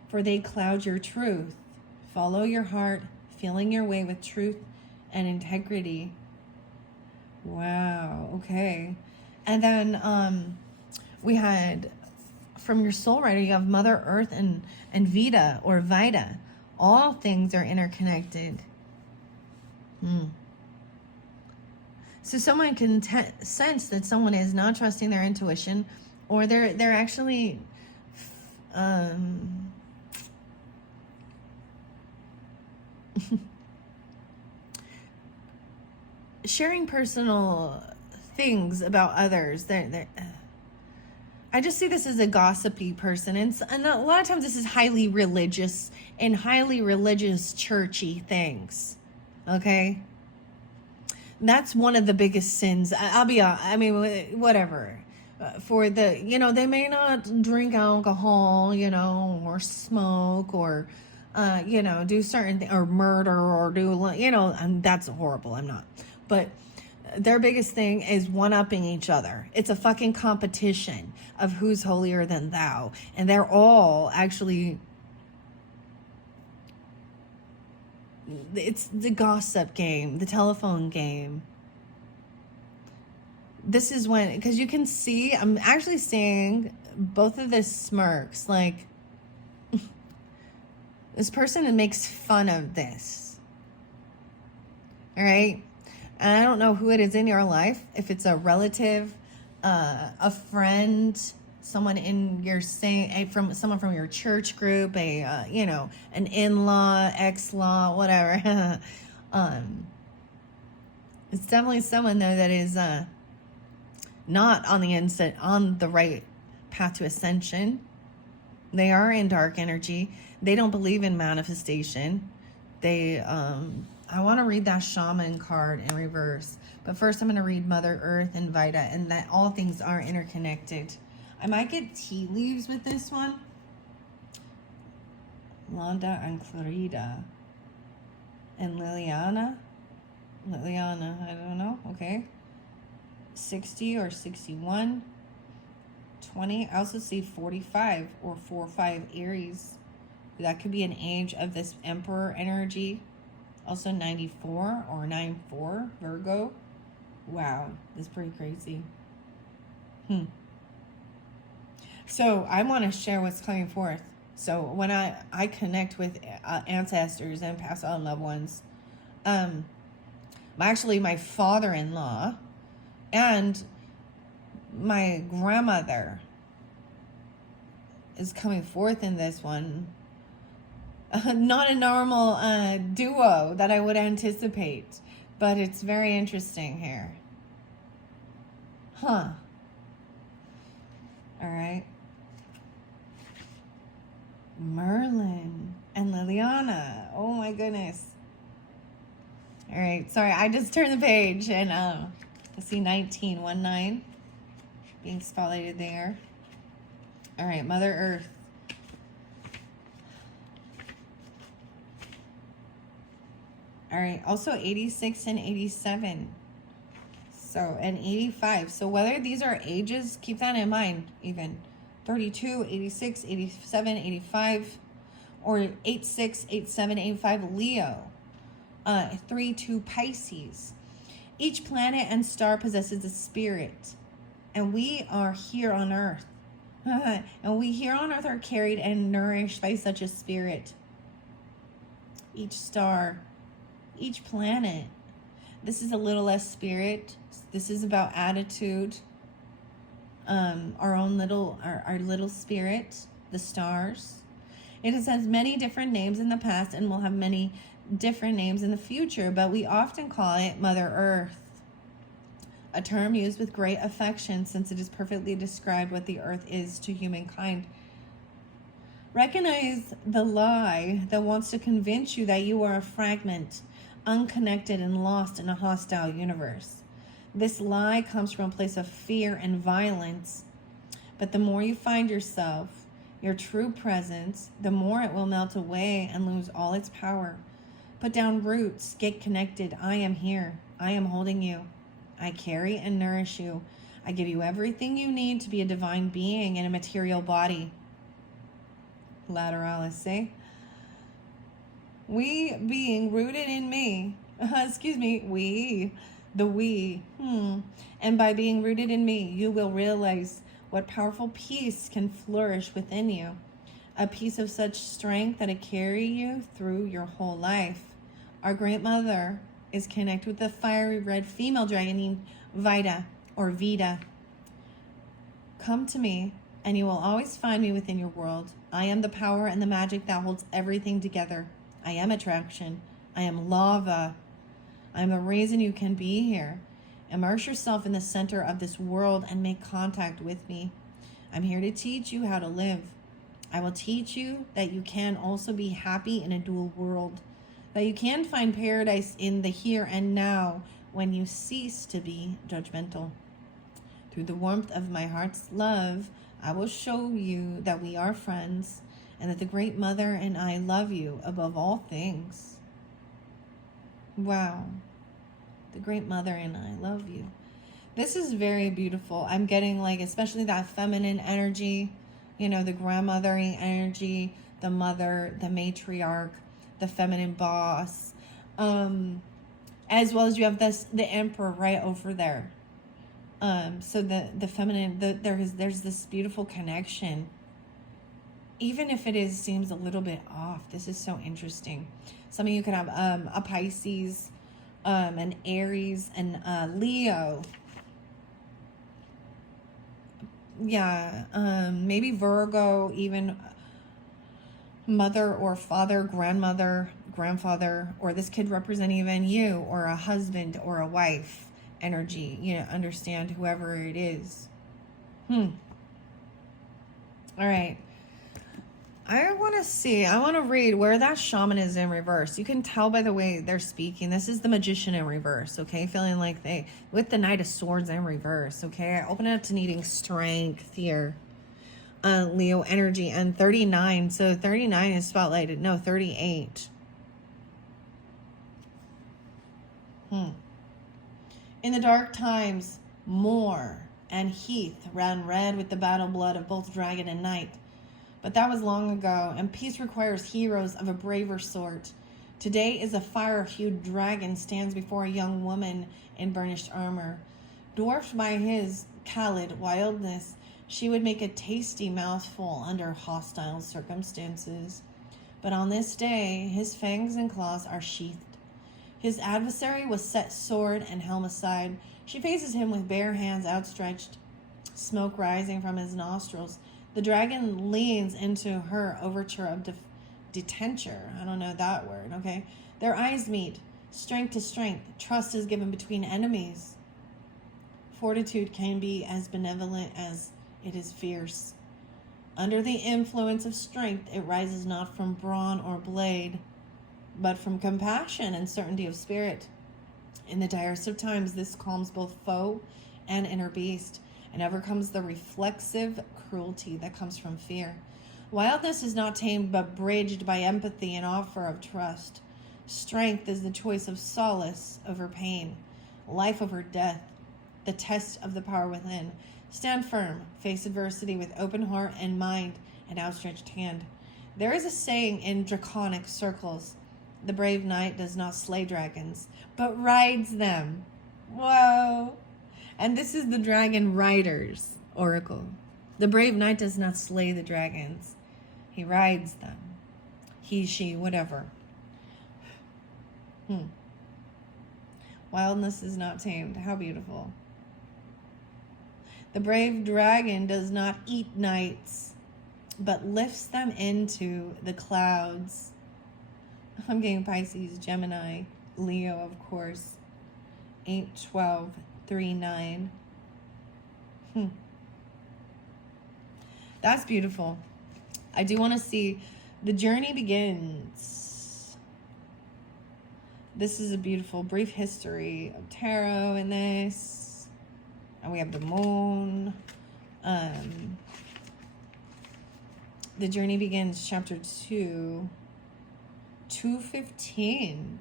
for they cloud your truth. Follow your heart, feeling your way with truth and integrity. Wow, okay. And then we had, from your soul writer, you have Mother Earth and Vita or Vita. All things are interconnected. So someone can sense that someone is not trusting their intuition, or they're actually sharing personal things about others. I just see this as a gossipy person, and a lot of times this is highly religious and highly religious churchy things. Okay, that's one of the biggest sins. Whatever. For the, they may not drink alcohol, or smoke, or, do certain things, or murder, or do, and that's horrible. I'm not. But their biggest thing is one-upping each other. It's a fucking competition of who's holier than thou. And they're all actually It's the gossip game, the telephone game. This is when, because you can see, I'm actually seeing both of the smirks. Like, this person makes fun of this. All right? And I don't know who it is in your life, if it's a relative, a friend, someone in your someone from your church group, an in-law, ex-law, whatever. It's definitely someone though that is not on the right path to ascension. They are in dark energy. They don't believe in manifestation. I want to read that shaman card in reverse. But first I'm going to read Mother Earth and Vita, and that all things are interconnected. I might get tea leaves with this one. Londa and Clarida. And Liliana, I don't know. Okay. 60 or 61. 20. I also see 45 or 4-5 Aries. That could be an age of this Emperor energy. Also 94 or 94 Virgo. Wow, that's pretty crazy. So I want to share what's coming forth. So when I connect with ancestors and past on loved ones, actually my father-in-law and my grandmother is coming forth in this one. Not a normal duo that I would anticipate, but it's very interesting here. All right. Merlin and Liliana. Oh my goodness. All right. Sorry, I just turned the page and I see 19 being spotlighted there. All right, Mother Earth. All right, also 86 and 87. So, and 85. So whether these are ages, keep that in mind, even 32, 86, 87, 85, or 86, 87, 85 Leo, 32 Pisces. Each planet and star possesses a spirit, and we are here on Earth. And we here on Earth are carried and nourished by such a spirit. Each star, each planet. This is a little less spirit. This is about attitude. Our own little, our little spirit, the stars. It has many different names in the past and will have many different names in the future, but we often call it Mother Earth. A term used with great affection since it is perfectly described what the earth is to humankind. Recognize the lie that wants to convince you that you are a fragment, unconnected and lost in a hostile universe. This lie comes from a place of fear and violence. But the more you find yourself, your true presence, the more it will melt away and lose all its power. Put down roots, get connected. I am here. I am holding you. I carry and nourish you. I give you everything you need to be a divine being in a material body. Lateralis, say. We being rooted in me. We. And by being rooted in me, you will realize what powerful peace can flourish within you. A peace of such strength that it carry you through your whole life. Our great mother is connected with the fiery red female dragon named Vita or Vita. Come to me, and you will always find me within your world. I am the power and the magic that holds everything together. I am attraction. I am lava. I am the reason you can be here. Immerse yourself in the center of this world and make contact with me. I'm here to teach you how to live. I will teach you that you can also be happy in a dual world, that you can find paradise in the here and now when you cease to be judgmental. Through the warmth of my heart's love, I will show you that we are friends and that the Great Mother and I love you above all things. Wow. The Great Mother and I love you. This is very beautiful. I'm getting especially that feminine energy, the grandmothering energy, the mother, the matriarch, the feminine boss. As well as you have the emperor right over there. So the feminine, there's this beautiful connection. Even if it seems a little bit off, this is so interesting. Some of you could have a Pisces, an Aries, and Leo. Yeah, maybe Virgo, even mother or father, grandmother, grandfather, or this could represent even you or a husband or a wife energy. You know, understand whoever it is. All right. I want to read where that shaman is in reverse. You can tell by the way they're speaking. This is the magician in reverse, okay? Feeling like with the Knight of Swords in reverse, okay? I open it up to needing strength here. Leo energy and 39. So 39 is spotlighted. No, 38. In the dark times, Moor and Heath ran red with the battle blood of both dragon and knight. But that was long ago, and peace requires heroes of a braver sort. Today is a fire-hued dragon stands before a young woman in burnished armor. Dwarfed by his callid wildness, she would make a tasty mouthful under hostile circumstances. But on this day, his fangs and claws are sheathed. His adversary was set sword and helm aside. She faces him with bare hands outstretched, smoke rising from his nostrils. The dragon leans into her overture of detenture. I don't know that word, okay? Their eyes meet, strength to strength. Trust is given between enemies. Fortitude can be as benevolent as it is fierce. Under the influence of strength, it rises not from brawn or blade, but from compassion and certainty of spirit. In the direst of times, this calms both foe and inner beast, and overcomes the reflexive cruelty that comes from fear. Wildness is not tamed, but bridged by empathy and offer of trust. Strength is the choice of solace over pain, life over death, the test of the power within. Stand firm, face adversity with open heart and mind and outstretched hand. There is a saying in draconic circles: the brave knight does not slay dragons, but rides them. Whoa. And this is the Dragon Rider's oracle. The brave knight does not slay the dragons. He rides them. He, she, whatever. Wildness is not tamed. How beautiful. The brave dragon does not eat knights, but lifts them into the clouds. I'm getting Pisces, Gemini, Leo, of course. 8/12/39. That's beautiful. I do want to see the journey begins. This is a beautiful brief history of tarot in this. And we have the moon. The journey begins, chapter 2, 215.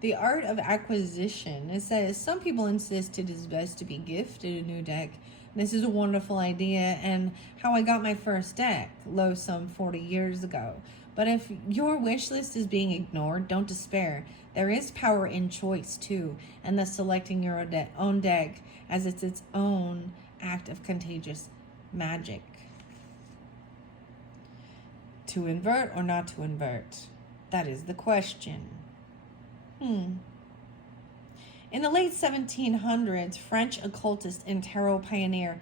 The art of acquisition. It says, some people insist it is best to be gifted a new deck. This is a wonderful idea and how I got my first deck, some 40 years ago. But if your wish list is being ignored, don't despair. There is power in choice too, and thus selecting your own deck, as it's its own act of contagious magic. To invert or not to invert? That is the question. In the late 1700s, French occultist and tarot pioneer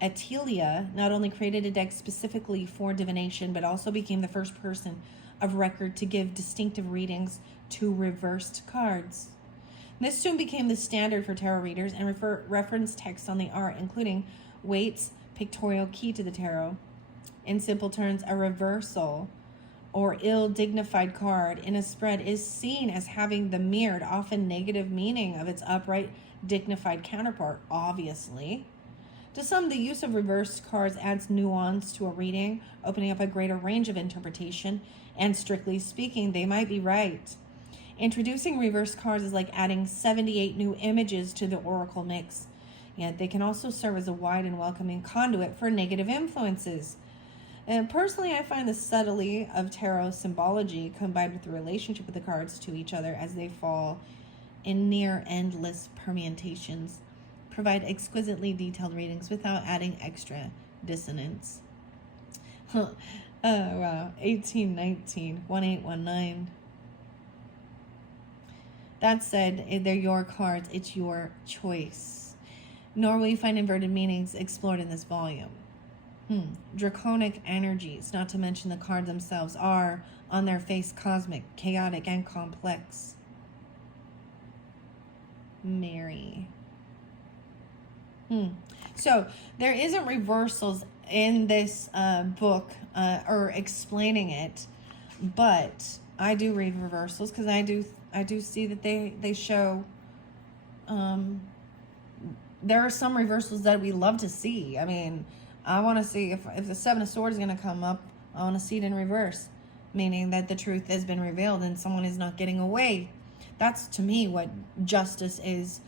Attilia not only created a deck specifically for divination, but also became the first person of record to give distinctive readings to reversed cards. This soon became the standard for tarot readers and reference texts on the art, including Waite's Pictorial Key to the Tarot. In simple terms, a reversal or ill-dignified card in a spread is seen as having the mirrored, often negative meaning of its upright, dignified counterpart, obviously. To some, the use of reversed cards adds nuance to a reading, opening up a greater range of interpretation, and strictly speaking, they might be right. Introducing reversed cards is like adding 78 new images to the oracle mix. Yet they can also serve as a wide and welcoming conduit for negative influences. And personally, I find the subtlety of tarot symbology combined with the relationship of the cards to each other as they fall in near endless permutations provide exquisitely detailed readings without adding extra dissonance. Oh, wow. 1819, 1819. That said, they're your cards. It's your choice. Nor will you find inverted meanings explored in this volume. Draconic energies, not to mention the cards themselves, are, on their face, cosmic, chaotic, and complex. Mary. So, there isn't reversals in this book or explaining it, but I do read reversals because I do see that they show there are some reversals that we love to see. I mean, I want to see if the Seven of Swords is going to come up, I want to see it in reverse, meaning that the truth has been revealed and someone is not getting away. That's, to me, what justice is.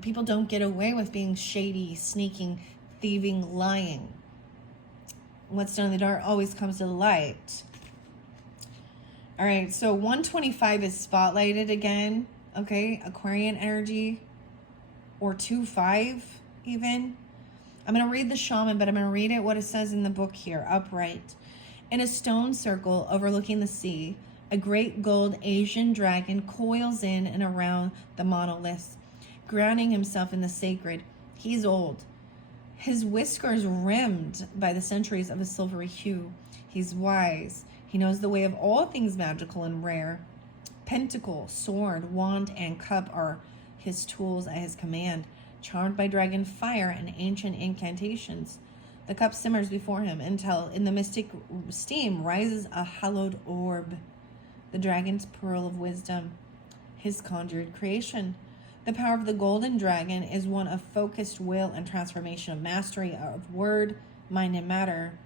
People don't get away with being shady, sneaking, thieving, lying. What's done in the dark always comes to the light. All right, so 125 is spotlighted again, okay? Aquarian energy, or 2-5 even. I'm going to read the shaman, but I'm going to read it what it says in the book here, upright. In a stone circle overlooking the sea, a great gold Asian dragon coils in and around the monoliths, grounding himself in the sacred. He's old. His whiskers rimmed by the centuries of a silvery hue. He's wise. He knows the way of all things magical and rare. Pentacle, sword, wand, and cup are his tools at his command, charmed by dragon fire and ancient incantations. The cup simmers before him until in the mystic steam rises a hallowed orb, the dragon's pearl of wisdom, his conjured creation. The power of the golden dragon is one of focused will and transformation of mastery of word, mind, and matter.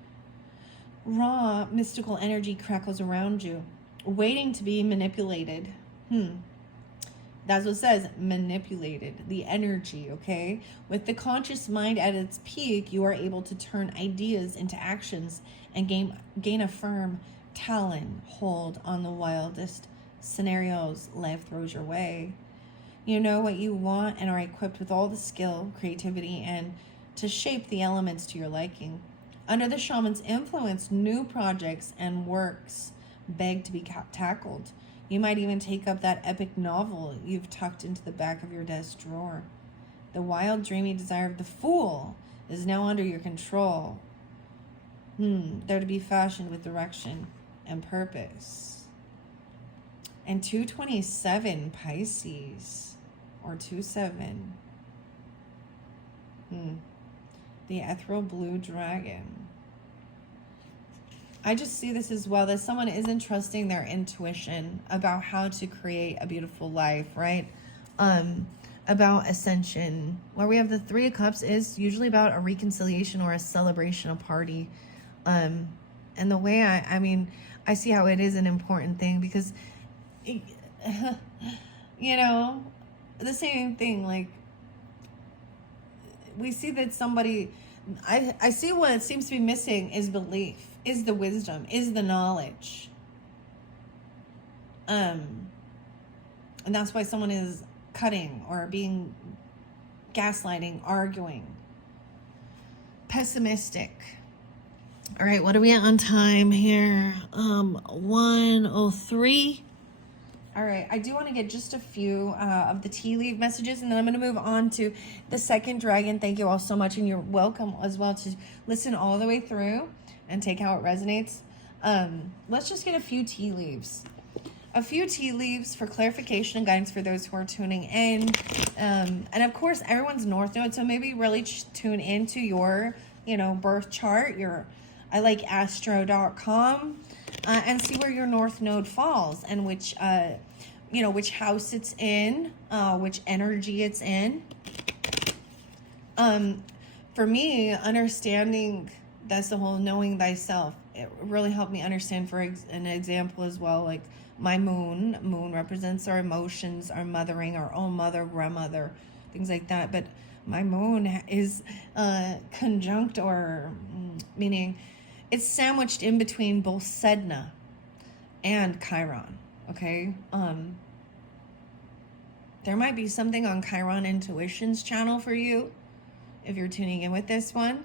Raw mystical energy crackles around you, waiting to be manipulated. That's what it says, manipulated, the energy, okay? With the conscious mind at its peak, you are able to turn ideas into actions and gain a firm talon hold on the wildest scenarios life throws your way. You know what you want and are equipped with all the skill, creativity, and to shape the elements to your liking. Under the shaman's influence, new projects and works beg to be tackled. You might even take up that epic novel you've tucked into the back of your desk drawer. The wild, dreamy desire of the fool is now under your control. They're to be fashioned with direction and purpose. And 227 Pisces, or 27. The ethereal blue dragon. I just see this as well, that someone isn't trusting their intuition about how to create a beautiful life, right? About ascension. Where we have the Three of Cups is usually about a reconciliation or a celebration, a party. And the way I see how it is an important thing because, the same thing, like, we see that somebody, I see what it seems to be missing is belief, is the wisdom, is the knowledge. And that's why someone is cutting or being gaslighting, arguing, pessimistic. All right, what are we at on time here? 1:03. All right, I do want to get just a few of the tea leaf messages, and then I'm going to move on to the second dragon. Thank you all so much, and you're welcome as well to listen all the way through and take how it resonates. Let's just get a few tea leaves. A few tea leaves for clarification and guidance for those who are tuning in. And of course, everyone's north node, so maybe really tune into your, birth chart. I like astro.com. And see where your north node falls and which house it's in, which energy it's in. For me, understanding, that's the whole knowing thyself. It really helped me understand, for an example as well, like my moon represents our emotions, our mothering, our own mother, grandmother, things like that. But my moon is conjunct, or meaning it's sandwiched in between both Sedna and Chiron. Okay. There might be something on Chiron Intuition's channel for you if you're tuning in with this one,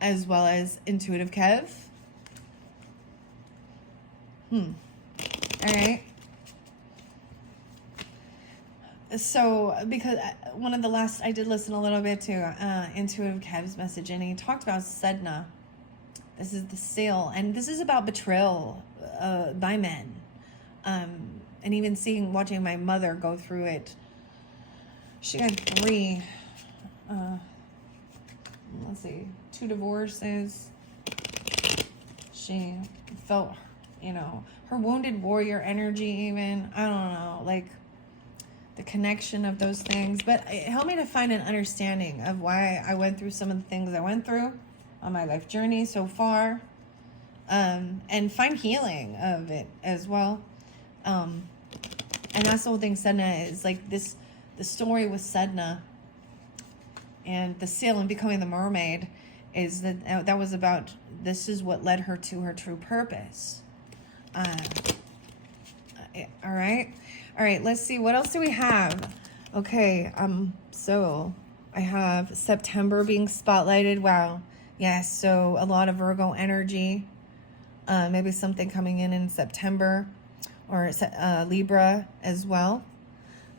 as well as Intuitive Kev. All right. So, because one of the last, I did listen a little bit to Intuitive Kev's message, and he talked about Sedna. This is the seal, and this is about betrayal by men. And even watching my mother go through it. She had 3, 2 divorces. She felt, her wounded warrior energy even. I don't know, like the connection of those things. But it helped me to find an understanding of why I went through some of the things I went through on my life journey so far. And find healing of it as well. And that's the whole thing. Sedna is like this, the story with Sedna and the seal and becoming the mermaid is that was about, this is what led her to her true purpose. All right. Let's see. What else do we have? Okay. So I have September being spotlighted. Wow. Yes. So a lot of Virgo energy, maybe something coming in September. Or Libra as well.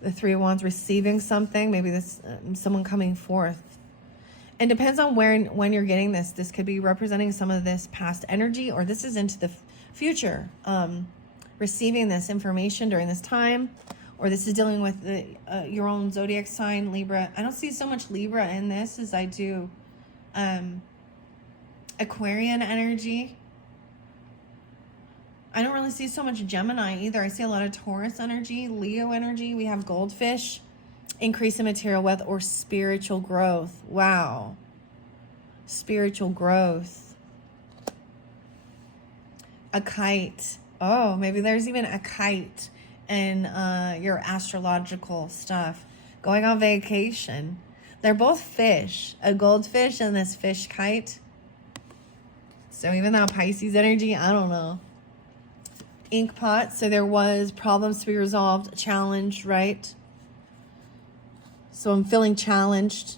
The 3 of Wands receiving something. Maybe this someone coming forth. And depends on when you're getting this. This could be representing some of this past energy, or this is into the future. Receiving this information during this time, or this is dealing with your own zodiac sign, Libra. I don't see so much Libra in this as I do Aquarian energy. I don't really see so much Gemini either. I see a lot of Taurus energy, Leo energy. We have goldfish, increase in material wealth, or spiritual growth. Wow. Spiritual growth. A kite. Oh, maybe there's even a kite in your astrological stuff. Going on vacation. They're both fish. A goldfish and this fish kite. So even though Pisces energy, I don't know. Ink pot, so there was problems to be resolved, challenged, right? So I'm feeling challenged.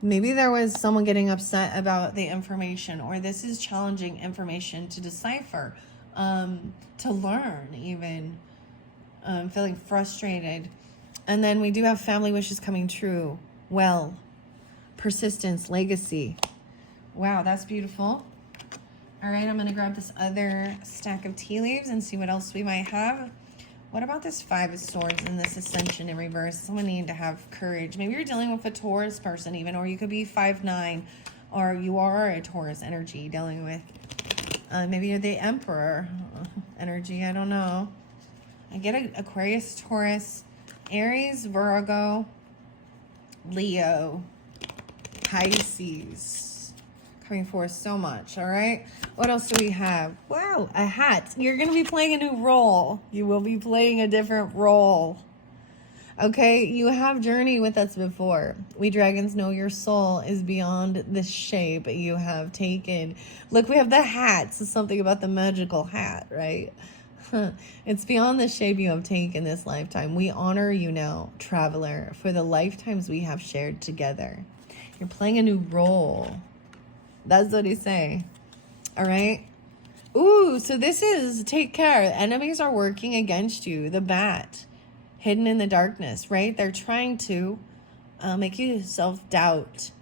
Maybe there was someone getting upset about the information, or this is challenging information to decipher, to learn even, feeling frustrated. And then we do have family wishes coming true. Well, persistence, legacy. Wow, that's beautiful. All right, I'm going to grab this other stack of tea leaves and see what else we might have. What about this 5 of Swords and this Ascension in reverse? Someone needing to have courage. Maybe you're dealing with a Taurus person even, or you could be 5'9", or you are a Taurus energy dealing with. Maybe you're the Emperor energy, I don't know. I get an Aquarius, Taurus, Aries, Virgo, Leo, Pisces. Coming forth so much. All right, what else do we have? Wow, a hat. You're going to be playing a new role. You will be playing a different role. Okay, you have journeyed with us before. We dragons know your soul is beyond the shape you have taken. Look, we have the hat. So something about the magical hat, right? It's beyond the shape you have taken this lifetime. We honor you now, traveler, for the lifetimes we have shared together. You're playing a new role. That's what he's saying. All right. Ooh, so this is take care. Enemies are working against you. The bat, hidden in the darkness, right? They're trying to make you self-doubt.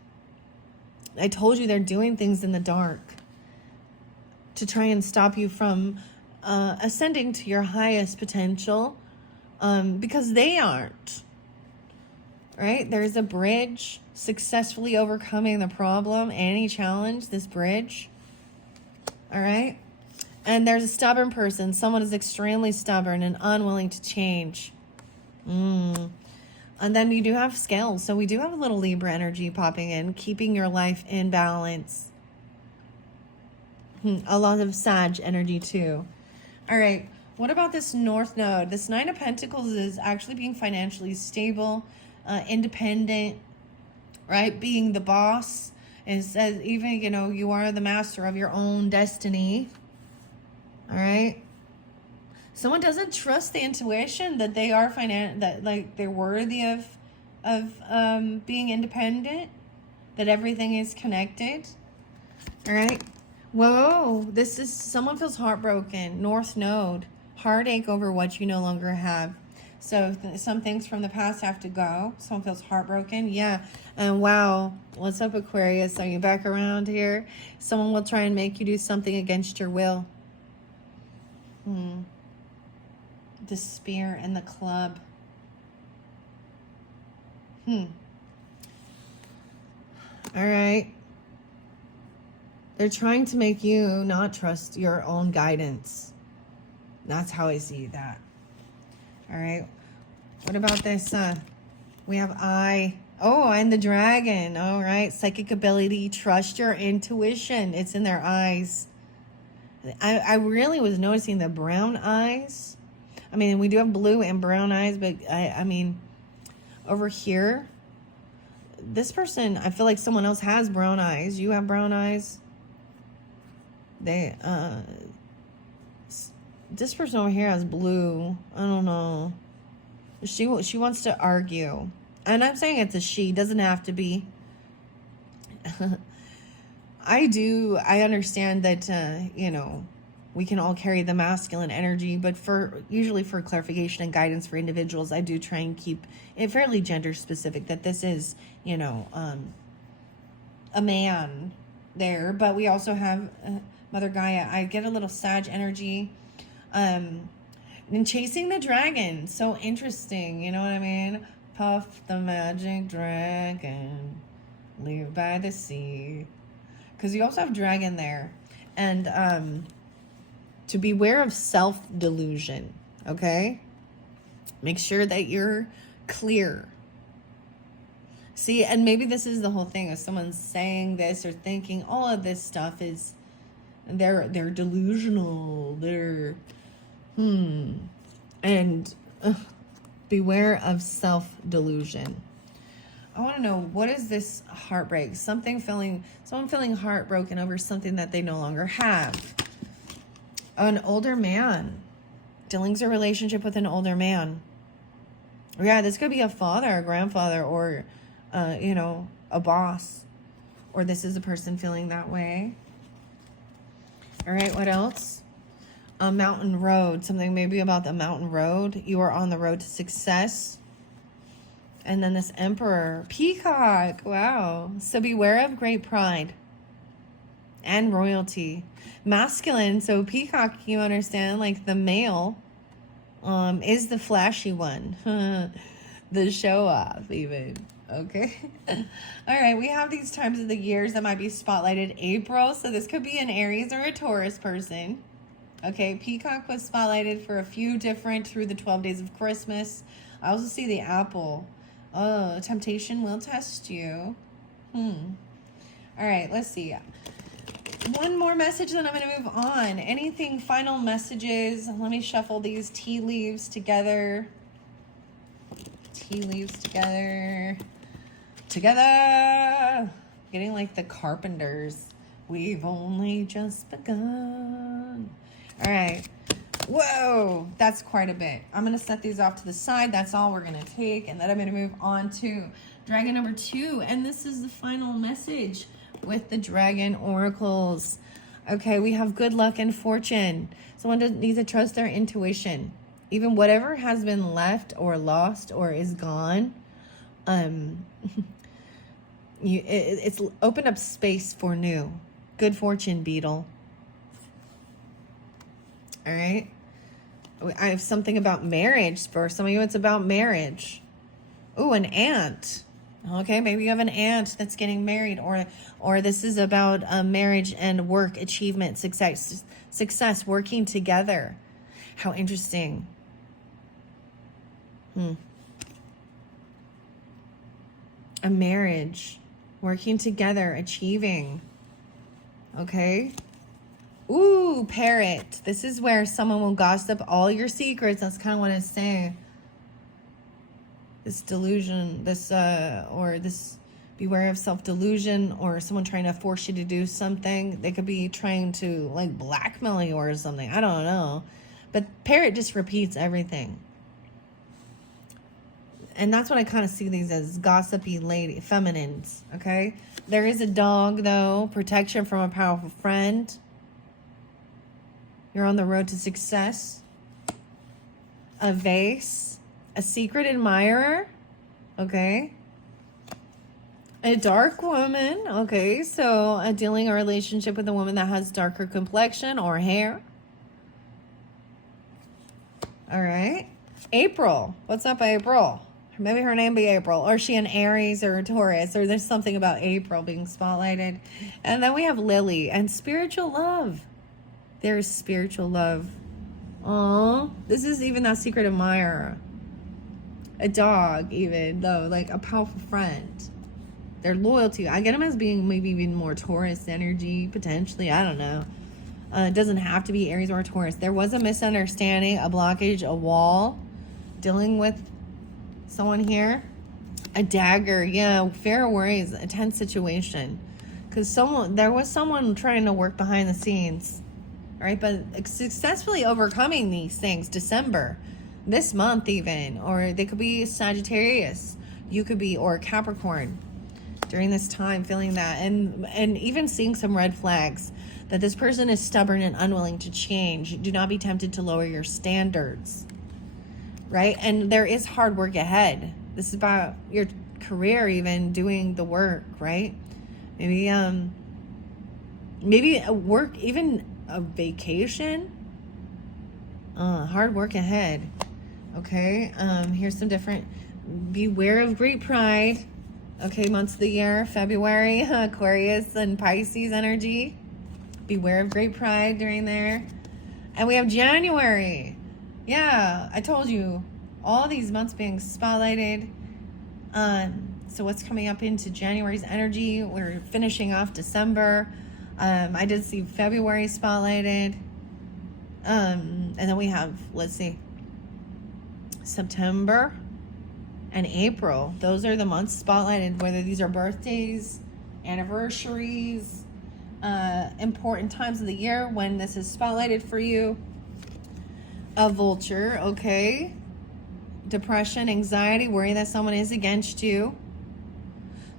I told you they're doing things in the dark to try and stop you from ascending to your highest potential, because they aren't. Right? There's a bridge, successfully overcoming the problem, any challenge, this bridge. All right? And there's a stubborn person. Someone is extremely stubborn and unwilling to change. And then you do have scales. So we do have a little Libra energy popping in, keeping your life in balance. A lot of Sag energy too. All right. What about this North Node? This Nine of Pentacles is actually being financially stable, independent, right? Being the boss. It says even, you know, you are the master of your own destiny. All right. Someone doesn't trust the intuition that they are that like they're worthy of being independent, that everything is connected. All right. Whoa, this is, someone feels heartbroken. North Node, heartache over what you no longer have. So some things from the past have to go. Someone feels heartbroken. Yeah. And wow, what's up, Aquarius? Are you back around here? Someone will try and make you do something against your will. The Spear and the Club. All right. They're trying to make you not trust your own guidance. That's how I see that. All right. What about this? We have and the Dragon. All right. Psychic ability. Trust your intuition. It's in their eyes. I really was noticing the brown eyes. I mean, we do have blue and brown eyes, but I mean, over here, this person, I feel like someone else has brown eyes. You have brown eyes. This person over here has blue. I don't know. She wants to argue. And I'm saying it's a she. Doesn't have to be. I understand that, you know, we can all carry the masculine energy, but usually for clarification and guidance for individuals, I do try and keep it fairly gender specific, that this is, you know, a man there, but we also have Mother Gaia. I get a little Sag energy, and chasing the dragon. So interesting. You know what I mean? Puff the magic dragon, live by the sea. Because you also have dragon there. And to beware of self-delusion, okay? Make sure that you're clear. See, and maybe this is the whole thing. If someone's saying this or thinking all of this stuff is, they're delusional, they're, and beware of self-delusion. I want to know, what is this heartbreak? Someone feeling heartbroken over something that they no longer have. An older man. Dealings a relationship with an older man. Yeah, this could be a father, a grandfather, or, you know, a boss. Or this is a person feeling that way. All right, what else? A mountain road. Something maybe about the mountain road. You are on the road to success. And then this Emperor. Peacock. Wow. So beware of great pride and royalty. Masculine. So peacock, you understand, like the male is the flashy one. The show off even. Okay. All right. We have these times of the years that might be spotlighted. April. So this could be an Aries or a Taurus person. Okay. Peacock was spotlighted for a few different through the 12 days of Christmas. I also see the apple. Oh, temptation will test you. All right. Let's see. One more message, then I'm going to move on. Anything, final messages? Let me shuffle these tea leaves together. Tea leaves together. Together. Getting like the Carpenters. We've only just begun. All right. Whoa, that's quite a bit. I'm going to set these off to the side. That's all we're going to take. And then I'm going to move on to dragon number 2. And this is the final message with the dragon oracles. Okay, we have good luck and fortune. Someone needs to trust their intuition. Even whatever has been left or lost or is gone, it's opened up space for new. Good fortune, beetle. All right. I have something about marriage. For some of you, it's about marriage. Ooh, an aunt. Okay, maybe you have an aunt that's getting married, or this is about marriage and work, achievement, success, working together. How interesting. A marriage, working together, achieving. Okay. Ooh, parrot. This is where someone will gossip all your secrets. That's kind of what it's saying. This delusion, this beware of self-delusion, or someone trying to force you to do something. They could be trying to like blackmail you or something. I don't know. But parrot just repeats everything. And that's what I kind of see these as, gossipy lady, feminines, okay? There is a dog, though. Protection from a powerful friend. You're on the road to success. A vase. A secret admirer, okay? A dark woman, okay? So dealing a relationship with a woman that has darker complexion or hair. All right. April. What's up, April? Maybe her name be April. Or is she an Aries or a Taurus? Or there's something about April being spotlighted. And then we have Lily and spiritual love. There's spiritual love. Oh, this is even that secret admirer. A dog, even though, like a powerful friend. Their loyalty. I get them as being maybe even more Taurus energy, potentially. I don't know. It doesn't have to be Aries or Taurus. There was a misunderstanding, a blockage, a wall. Dealing with someone here. A dagger. Yeah, fair worries. A tense situation. Because there was someone trying to work behind the scenes. Right? But successfully overcoming these things. December. This month even. Or they could be Sagittarius. You could be, or Capricorn. During this time, feeling that. And even seeing some red flags. That this person is stubborn and unwilling to change. Do not be tempted to lower your standards. Right? And there is hard work ahead. This is about your career, even doing the work, right? Maybe a work, even a vacation. Hard work ahead. Okay. Here's some different. Beware of great pride. Okay, months of the year. February, Aquarius and Pisces energy. Beware of great pride during there. And we have January. Yeah, I told you. All these months being spotlighted. So what's coming up into January's energy? We're finishing off December. I did see February spotlighted. And then we have, let's see, September and April. Those are the months spotlighted, whether these are birthdays, anniversaries, important times of the year when this is spotlighted for you. A vulture, okay. Depression, anxiety, worry that someone is against you.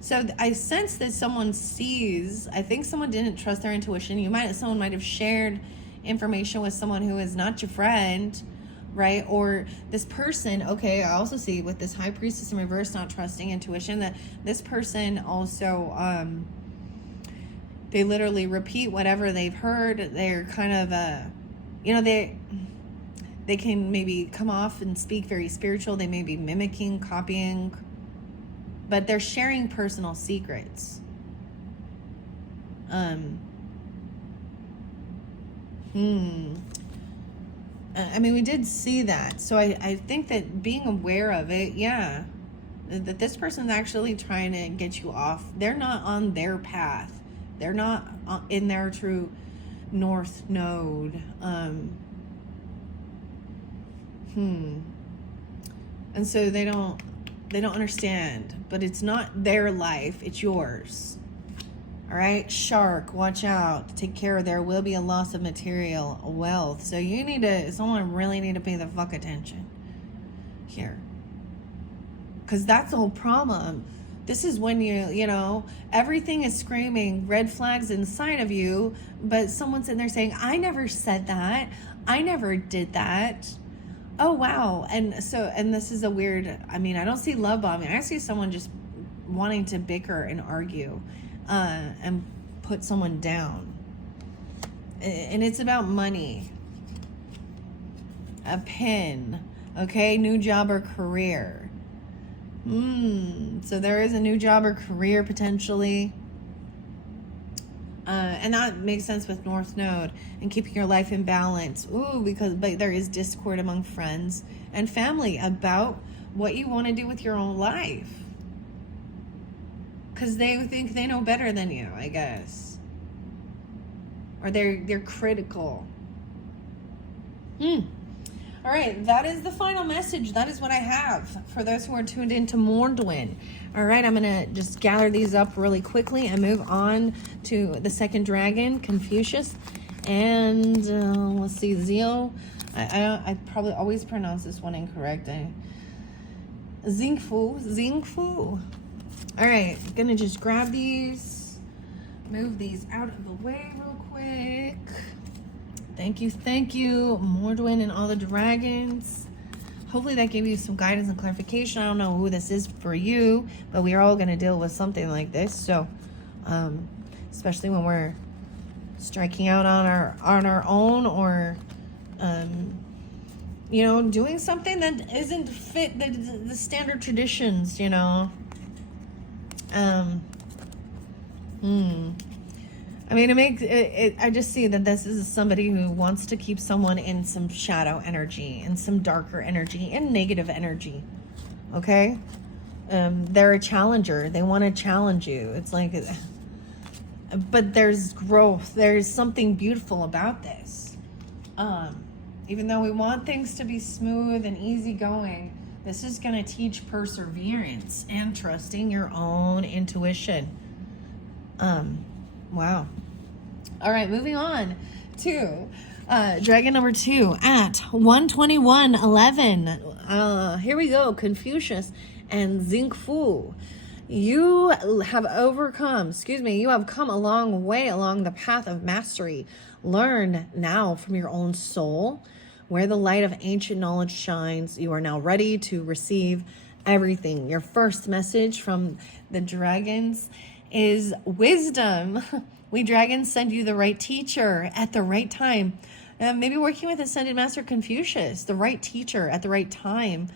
So I sense that someone sees, I think someone didn't trust their intuition. Someone might have shared information with someone who is not your friend, right? Or this person, okay, I also see with this High Priestess in reverse, not trusting intuition, that this person also, they literally repeat whatever they've heard. They're kind of, they can maybe come off and speak very spiritual. They may be mimicking, copying, but they're sharing personal secrets. I mean, we did see that. So I think that being aware of it, yeah, that this person's actually trying to get you off. They're not on their path. They're not in their true north node. And so they don't understand, but it's not their life, it's yours. All right, shark, watch out, take care. There will be a loss of material wealth. So someone really need to pay the fuck attention here. Because that's the whole problem. This is when everything is screaming red flags inside of you, but someone's in there saying, I never said that. I never did that. Oh, wow. And this is a weird, I don't see love bombing. I see someone just wanting to bicker and argue and put someone down. And it's about money. A pin. Okay, new job or career. So there is a new job or career potentially. And that makes sense with North Node and keeping your life in balance. But there is discord among friends and family about what you want to do with your own life. Because they think they know better than you, I guess. or they're critical. All right, that is the final message. That is what I have for those who are tuned into Mordwyn. All right, I'm going to just gather these up really quickly and move on to the second dragon, Confucius. And let's see, Zio. I probably always pronounce this one incorrect. Xingfu. All right, going to just grab these, move these out of the way real quick. Thank you, Mordwyn and all the dragons. Hopefully that gave you some guidance and clarification. I don't know who this is for you, but we are all going to deal with something like this. So, especially when we're striking out on our own, or, you know, doing something that isn't fit the standard traditions, you know. I mean, I just see that this is somebody who wants to keep someone in some shadow energy and some darker energy and negative energy. Okay? They're a challenger. They want to challenge you. It's like, but there's growth. There's something beautiful about this. Even though we want things to be smooth and easygoing, this is going to teach perseverance and trusting your own intuition. Wow. All right, moving on to dragon number 2 at 121:11. Here we go, Confucius and Xingfu. You have come a long way along the path of mastery. Learn now from your own soul where the light of ancient knowledge shines. You are now ready to receive everything. Your first message from the dragons is wisdom. We dragons send you the right teacher at the right time. Maybe working with Ascended Master Confucius, the right teacher at the right time.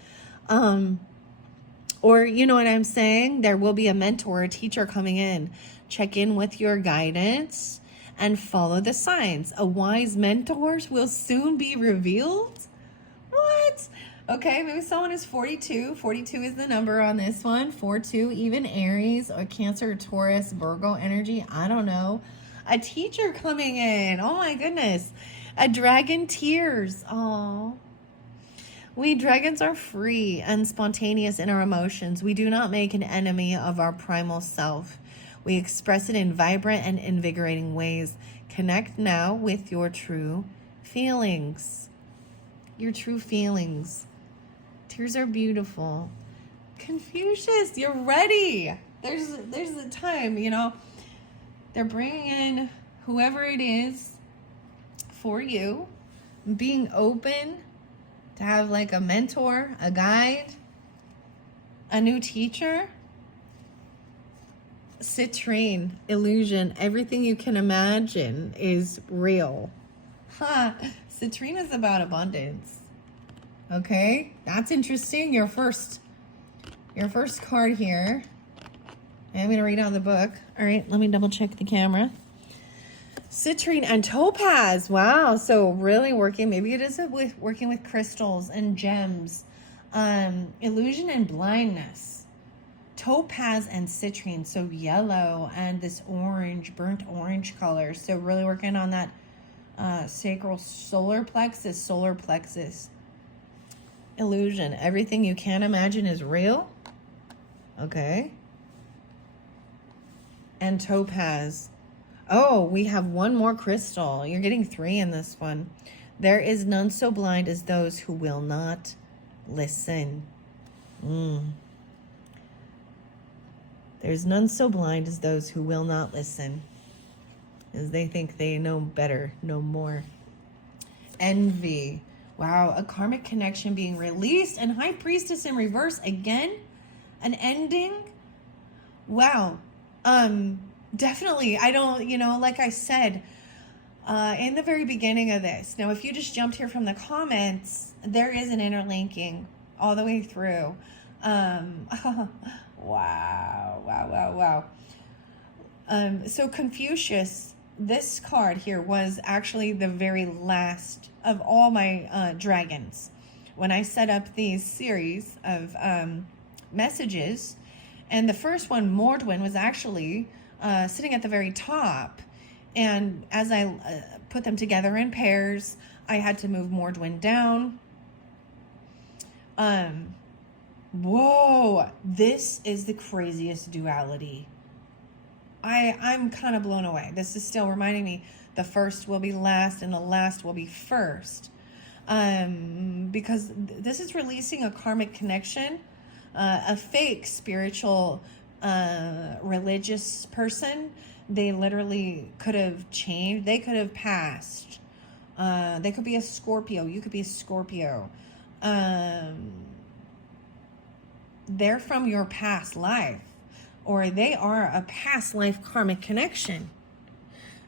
Or, you know what I'm saying? There will be a mentor, a teacher coming in. Check in with your guidance and follow the signs. A wise mentor will soon be revealed. What? Okay, maybe someone is 42. 42 is the number on this one. 4-2, even Aries or Cancer, Taurus, Virgo energy. I don't know. A teacher coming in. Oh my goodness. A dragon tears. Oh. We dragons are free and spontaneous in our emotions. We do not make an enemy of our primal self. We express it in vibrant and invigorating ways. Connect now with your true feelings. Your true feelings. Tears are beautiful. Confucius, you're ready. There's the time, you know. They're bringing in whoever it is for you. Being open to have like a mentor, a guide, a new teacher. Citrine, illusion, everything you can imagine is real. Citrine is about abundance. Okay, that's interesting. Your first card here. I'm going to read out the book. All right, let me double check the camera. Citrine and topaz. Wow, so really working. Maybe it is working with crystals and gems. Illusion and blindness. Topaz and citrine, so yellow and this orange, burnt orange color. So really working on that sacral solar plexus. Illusion. Everything you can't imagine is real. Okay. And topaz. Oh, we have one more crystal. You're getting 3 in this one. There is none so blind as those who will not listen. There's none so blind as those who will not listen, as they think they know better, know more. Envy. Wow, a karmic connection being released, and High Priestess in reverse again. An ending. Wow. Definitely. I don't, like I said, in the very beginning of this. Now, if you just jumped here from the comments, there is an interlinking all the way through. Wow. So Confucius, this card here was actually the very last of all my dragons. When I set up these series of messages, and the first one, Mordwyn, was actually sitting at the very top. And as I put them together in pairs, I had to move Mordwyn down. Whoa, this is the craziest duality. I'm kind of blown away. This is still reminding me the first will be last and the last will be first. Because this is releasing a karmic connection, a fake spiritual, religious person. They literally could have changed. They could have passed. They could be a Scorpio. You could be a Scorpio. They're from your past life, or they are a past life karmic connection.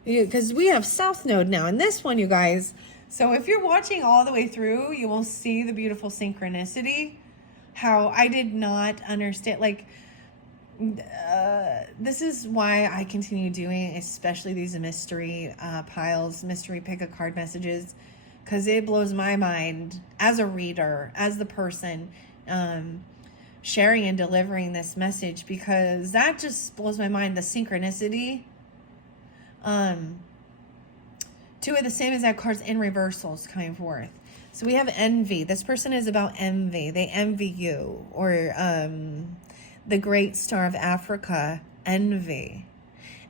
Because we have South Node now in this one, you guys. So if you're watching all the way through, you will see the beautiful synchronicity. How I did not understand, like, this is why I continue doing, especially these mystery piles, mystery pick a card messages, because it blows my mind as a reader, as the person sharing and delivering this message, because that just blows my mind, the synchronicity. Two of the same exact cards in reversals coming forth. So we have envy. This person is about envy. They envy you. Or the great star of Africa, envy.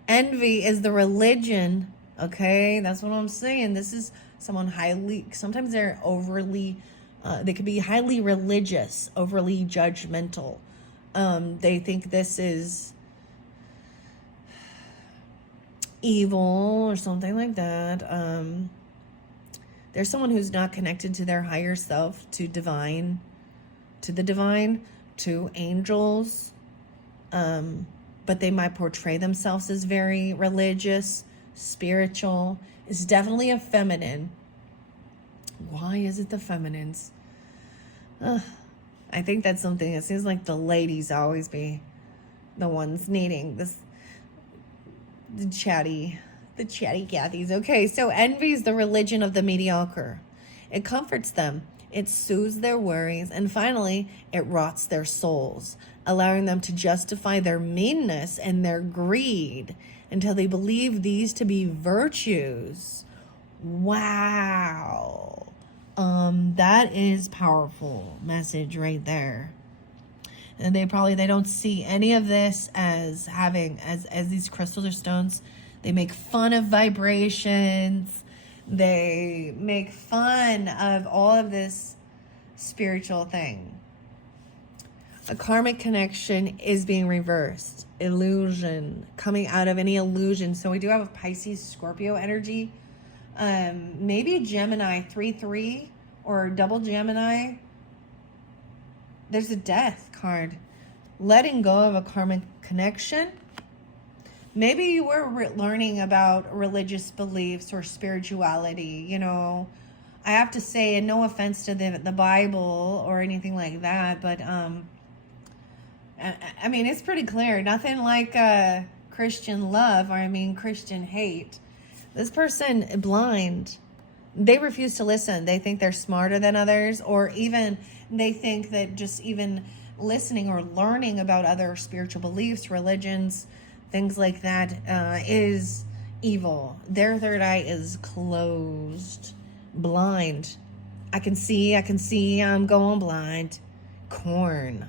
Envy is the religion. Okay, that's what I'm saying. This is someone highly, sometimes they're overly, they could be highly religious, overly judgmental. They think this is evil or something like that. There's someone who's not connected to their higher self, to the divine, to angels, but they might portray themselves as very religious, spiritual. It's definitely a feminine. Why is it the feminines? I think that's something. It seems like the ladies always be the ones needing this. The chatty Cathys. Okay, so envy is the religion of the mediocre. It comforts them. It soothes their worries. And finally, it rots their souls, allowing them to justify their meanness and their greed until they believe these to be virtues. Wow. That is powerful message right there. And they don't see any of this as having, as these crystals or stones. They make fun of vibrations. They make fun of all of this spiritual thing. A karmic connection is being reversed. Illusion, coming out of any illusion. So we do have a Pisces, Scorpio energy. Maybe Gemini 3-3 or double Gemini. There's a death card. Letting go of a karmic connection. Maybe you were learning about religious beliefs or spirituality. You know, I have to say, and no offense to the Bible or anything like that, but I mean, it's pretty clear. Nothing like Christian love, or Christian hate. This person, blind. They refuse to listen. They think they're smarter than others, or even they think that just even listening or learning about other spiritual beliefs, religions, things like that, is evil. Their third eye is closed. Blind. I can see, I'm going blind. Corn.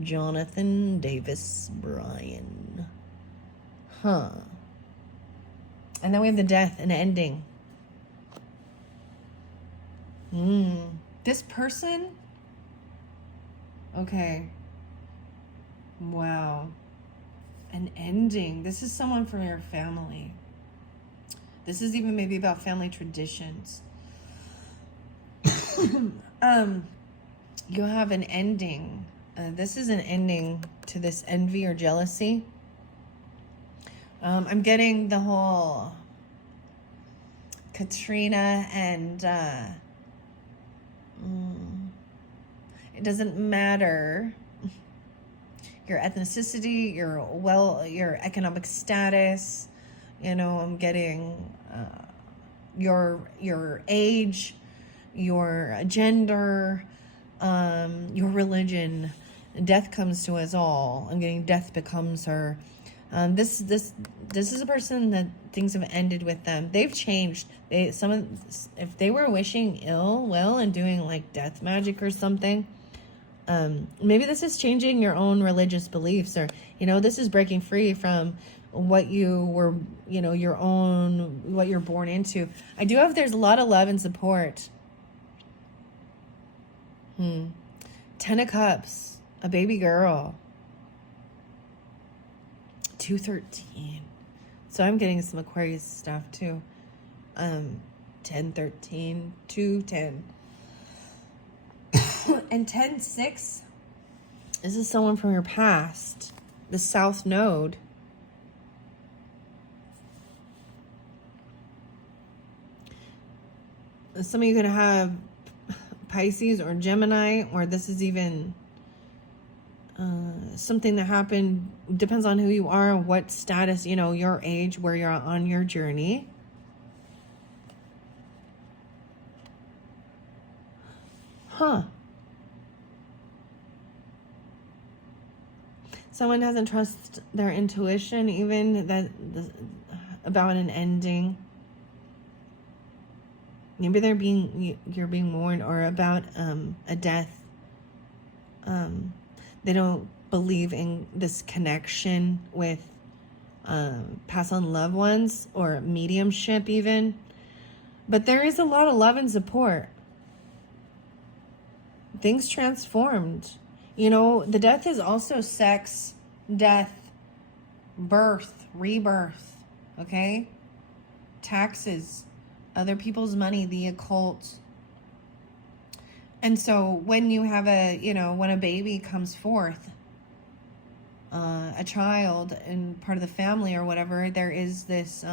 Jonathan Davis Bryan. Huh. And then we have the death and ending. This person, okay, wow, an ending. This is someone from your family. This is even maybe about family traditions. You have an ending. This is an ending to this envy or jealousy. I'm getting the whole Katrina and it doesn't matter your ethnicity, your economic status. You know, I'm getting your age, your gender, your religion. Death comes to us all. I'm getting death becomes her. This is a person that things have ended with them. They've changed. If they were wishing ill will and doing like death magic or something, maybe this is changing your own religious beliefs, or this is breaking free from what you were, what you're born into. I do have, there's a lot of love and support. 10 of Cups, a baby girl. 213. So I'm getting some Aquarius stuff too. 10, 13, 2, 10. And 10, 6. This is someone from your past. The South Node. Some of you could have Pisces or Gemini, or this is even something that happened, depends on who you are, what status, your age, where you're on your journey. Someone doesn't trust their intuition, even about an ending. Maybe you're being warned, or about a death. They don't believe in this connection with past on loved ones or mediumship even. But there is a lot of love and support. Things transformed. The death is also sex, death, birth, rebirth, okay? Taxes, other people's money, the occult. And so when you have when a baby comes forth, a child and part of the family or whatever, there is this,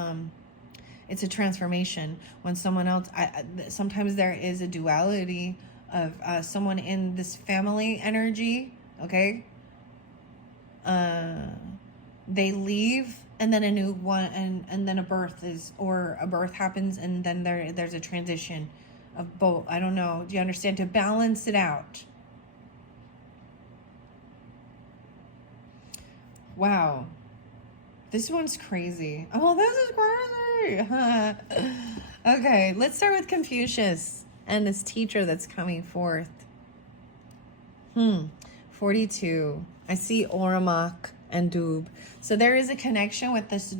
it's a transformation. When someone else, sometimes there is a duality of someone in this family energy, okay? They leave, and then a new one, and then a birth happens, and then there's a transition of both. I don't know. Do you understand? To balance it out. Wow. This one's crazy. Oh, this is crazy. Okay, let's start with Confucius and this teacher that's coming forth. 42. I see Oramak and Doob. So there is a connection with this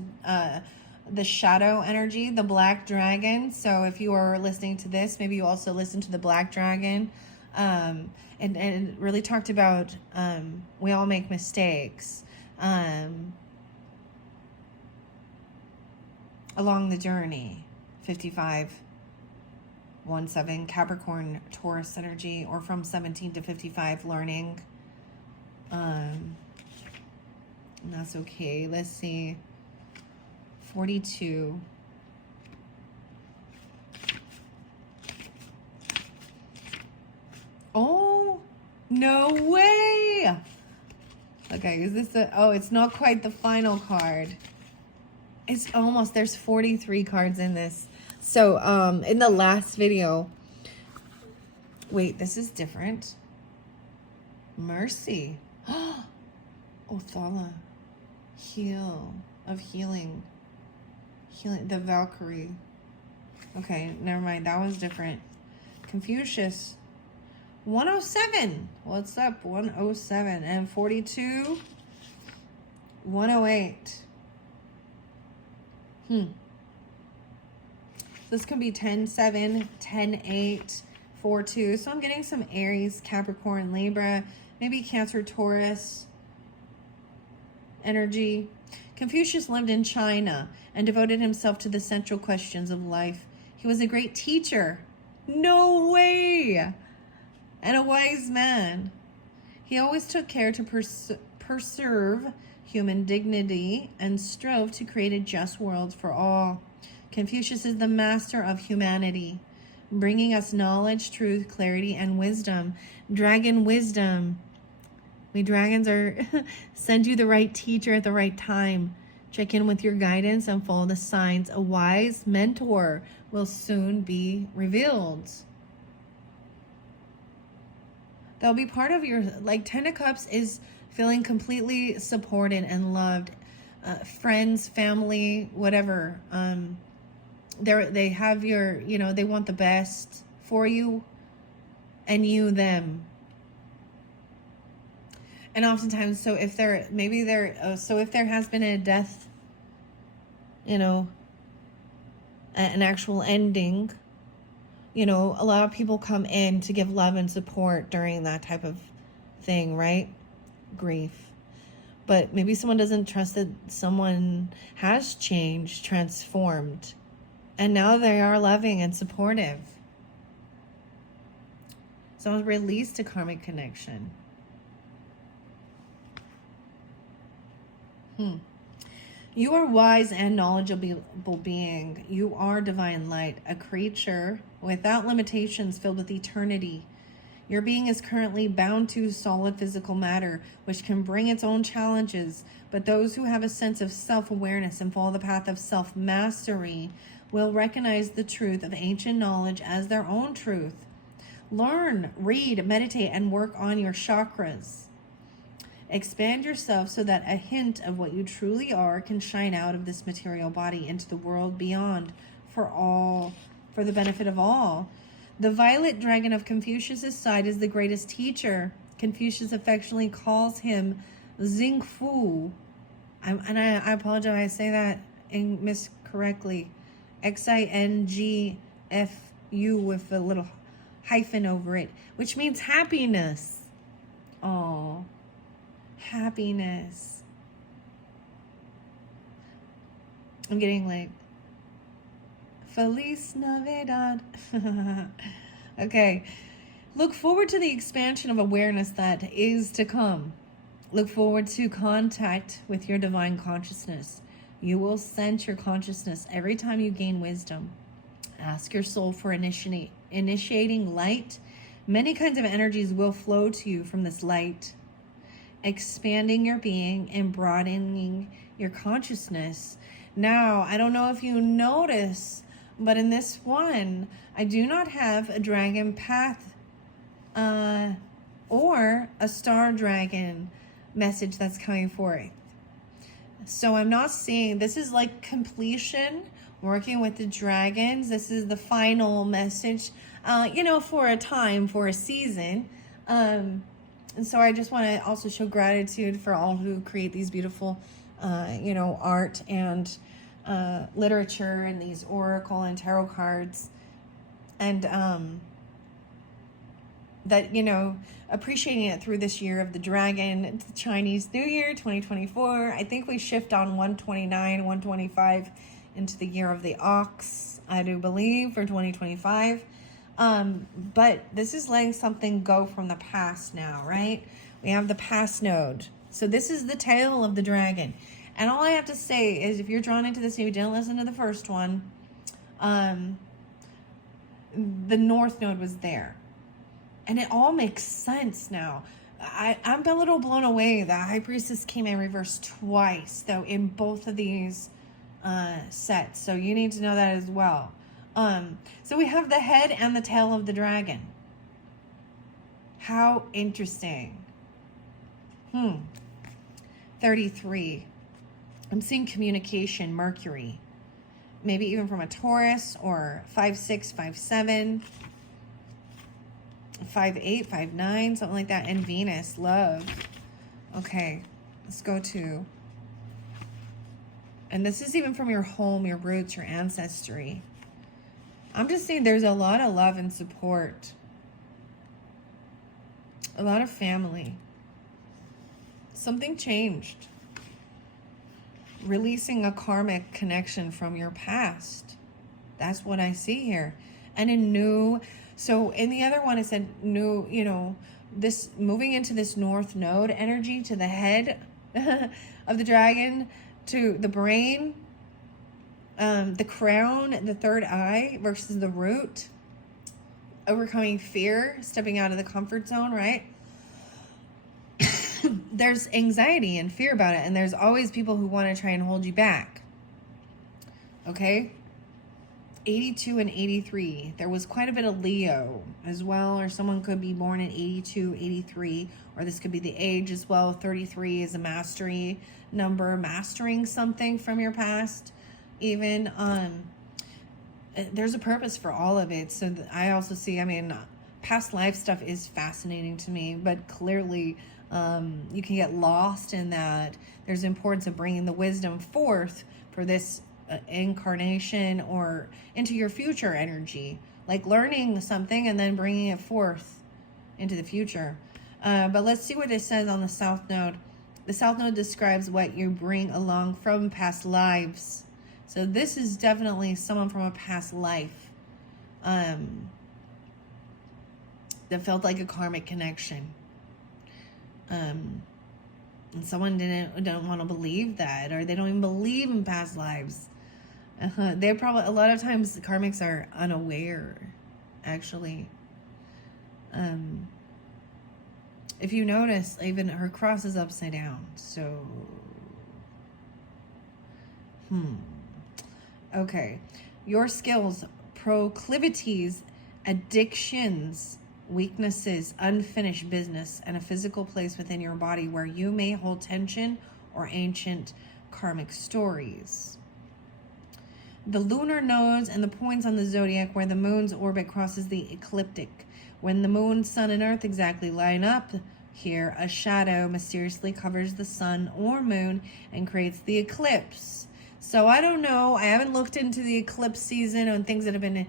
the shadow energy, the black dragon. So if you are listening to this, maybe you also listen to the black dragon. And it really talked about we all make mistakes along the journey. 55-17 Capricorn Taurus energy, or from 17 to 55 learning. And that's okay. Let's see. 42. Oh, no way. Okay, is this it's not quite the final card. It's almost, there's 43 cards in this. So, in the last video, wait, this is different. Mercy. Othala. Healing. The Valkyrie. Okay, never mind. That was different. Confucius. 107. What's up? 107. And 42. 108. This can be 10-7, 10-8, 4-2. So I'm getting some Aries, Capricorn, Libra, maybe Cancer, Taurus energy. Confucius lived in China and devoted himself to the central questions of life. He was a great teacher. No way! And a wise man. He always took care to preserve human dignity and strove to create a just world for all. Confucius is the master of humanity, bringing us knowledge, truth, clarity, and wisdom. Dragon wisdom. We dragons send you the right teacher at the right time. Check in with your guidance and follow the signs. A wise mentor will soon be revealed. They'll be part of your, like 10 of Cups is feeling completely supported and loved. friends, family, whatever. They have your, they want the best for you and you them. And oftentimes, so if there has been a death, an actual ending, a lot of people come in to give love and support during that type of thing, right? Grief. But maybe someone doesn't trust that someone has changed, transformed, and now they are loving and supportive. So release a karmic connection. You are wise and knowledgeable being. You are divine light, a creature without limitations, filled with eternity. Your being is currently bound to solid physical matter, which can bring its own challenges. But those who have a sense of self-awareness and follow the path of self-mastery will recognize the truth of ancient knowledge as their own truth. Learn, read, meditate, and work on your chakras. Expand yourself so that a hint of what you truly are can shine out of this material body into the world beyond for the benefit of all. The violet dragon of Confucius' side is the greatest teacher. Confucius affectionately calls him Xingfu. I apologize, I say that miscorrectly. Xingfu with a little hyphen over it, which means happiness. Oh, happiness. I'm getting like Feliz Navidad. Okay. Look forward to the expansion of awareness that is to come. Look forward to contact with your divine consciousness. You will sense your consciousness every time you gain wisdom. Ask your soul for initiating light. Many kinds of energies will flow to you from this light, expanding your being and broadening your consciousness. Now, I don't know if you notice, but in this one, I do not have a dragon path or a star dragon message that's coming forth. So I'm not seeing, this is like completion, working with the dragons. This is the final message, for a time, for a season. And so I just want to also show gratitude for all who create these beautiful, art and literature and these oracle and tarot cards. And appreciating it through this year of the dragon. It's the Chinese New Year, 2024. I think we shift on 129, 125 into the year of the ox, I do believe, for 2025. But this is letting something go from the past now, right? We have the past node. So this is the tail of the dragon. And all I have to say is, if you're drawn into this and you didn't listen to the first one, the north node was there. And it all makes sense now. I'm a little blown away that High Priestess came in reverse twice, though, in both of these sets. So you need to know that as well. So we have the head and the tail of the dragon. How interesting. 33. I'm seeing communication, Mercury. Maybe even from a Taurus, or 5-6, 5-7, 5-8, 5-9, something like that. And Venus, love. Okay, let's go to... And this is even from your home, your roots, your ancestry. I'm just saying there's a lot of love and support. A lot of family. Something changed. Releasing a karmic connection from your past. That's what I see here. And a new... So in the other one, it said new, this moving into this north node energy to the head of the dragon, to the brain, the crown, the third eye versus the root, overcoming fear, stepping out of the comfort zone, right? There's anxiety and fear about it, and there's always people who want to try and hold you back. Okay? 82 and 83. There was quite a bit of Leo as well, or someone could be born in 82, 83, or this could be the age as well. 33 is a mastery number, mastering something from your past. Even there's a purpose for all of it. So I also see, I mean, past life stuff is fascinating to me, but clearly you can get lost in that. There's importance of bringing the wisdom forth for this incarnation or into your future energy, like learning something and then bringing it forth into the future. But let's see what it says on the South Node. The South Node describes what you bring along from past lives. So this is definitely someone from a past life that felt like a karmic connection. And someone don't want to believe that, or they don't even believe in past lives. They're probably, a lot of times karmics are unaware, actually. If you notice, even her cross is upside down. So, okay. Your skills, proclivities, addictions, weaknesses, unfinished business, and a physical place within your body where you may hold tension or ancient karmic stories. The lunar nodes and the points on the zodiac where the moon's orbit crosses the ecliptic. When the moon, sun, and earth exactly line up here, a shadow mysteriously covers the sun or moon and creates the eclipse. So I don't know. I haven't looked into the eclipse season and things that have been,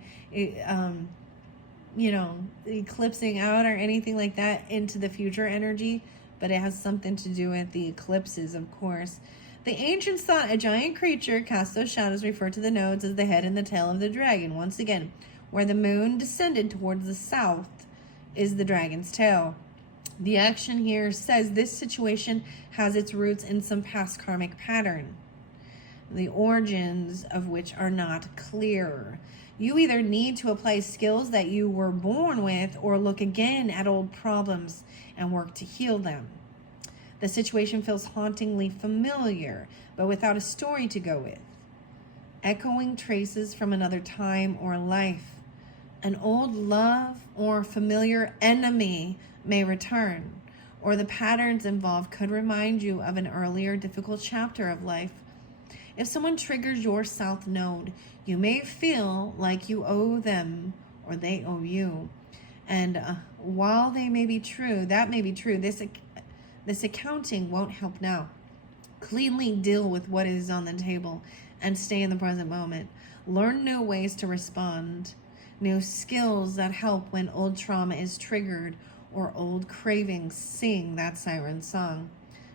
eclipsing out or anything like that into the future energy, but it has something to do with the eclipses, of course. The ancients thought a giant creature cast those shadows referred to the nodes as the head and the tail of the dragon. Once again, where the moon descended towards the south is the dragon's tail. The action here says this situation has its roots in some past karmic pattern, the origins of which are not clear. You either need to apply skills that you were born with or look again at old problems and work to heal them. The situation feels hauntingly familiar, but without a story to go with. Echoing traces from another time or life. An old love or familiar enemy may return, or the patterns involved could remind you of an earlier difficult chapter of life. If someone triggers your South Node, you may feel like you owe them or they owe you. And while they may be true, that may be true, this accounting won't help now. Cleanly deal with what is on the table and stay in the present moment. Learn new ways to respond, new skills that help when old trauma is triggered or old cravings. Sing that siren song.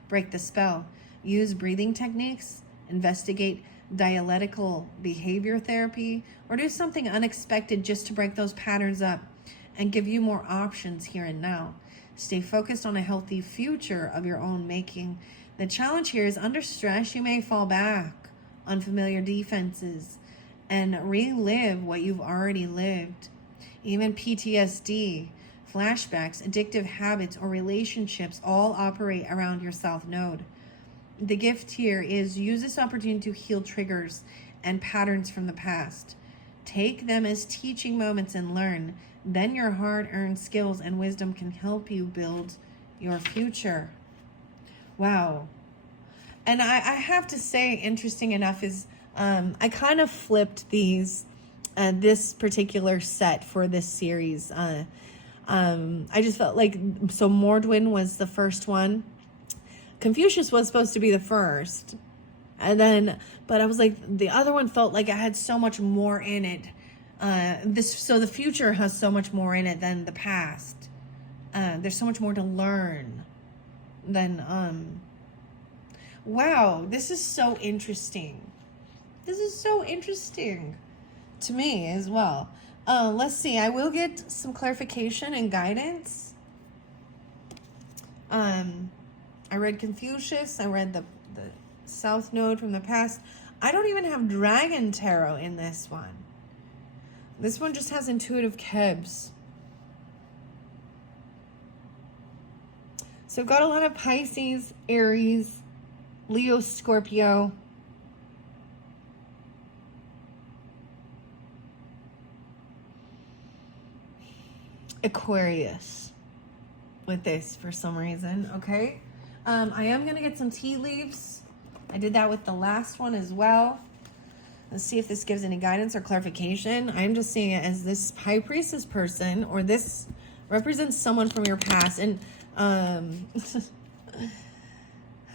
Break the spell. Use breathing techniques. Investigate dialectical behavior therapy, or do something unexpected just to break those patterns up and give you more options here and now. Stay focused on a healthy future of your own making. The challenge here is under stress, you may fall back on familiar defenses and relive what you've already lived. Even PTSD, flashbacks, addictive habits, or relationships all operate around your South Node. The gift here is use this opportunity to heal triggers and patterns from the past. Take them as teaching moments and learn. Then your hard-earned skills and wisdom can help you build your future. Wow. And I have to say, interesting enough is I kind of flipped these, this particular set for this series. I just felt like, so Mordwyn was the first one. Confucius was supposed to be the first. And then, but I was like, the other one felt like it had so much more in it. So the future has so much more in it than the past. There's so much more to learn than, wow, this is so interesting. This is so interesting to me as well. Let's see, I will get some clarification and guidance. I read Confucius. I read the South Node from the past. I don't even have Dragon Tarot in this one. This one just has intuitive Kebs. So got a lot of Pisces, Aries, Leo, Scorpio. Aquarius with this for some reason, okay? I am going to get some tea leaves. I did that with the last one as well. Let's see if this gives any guidance or clarification. I'm just seeing it as this High Priestess person, or this represents someone from your past. And,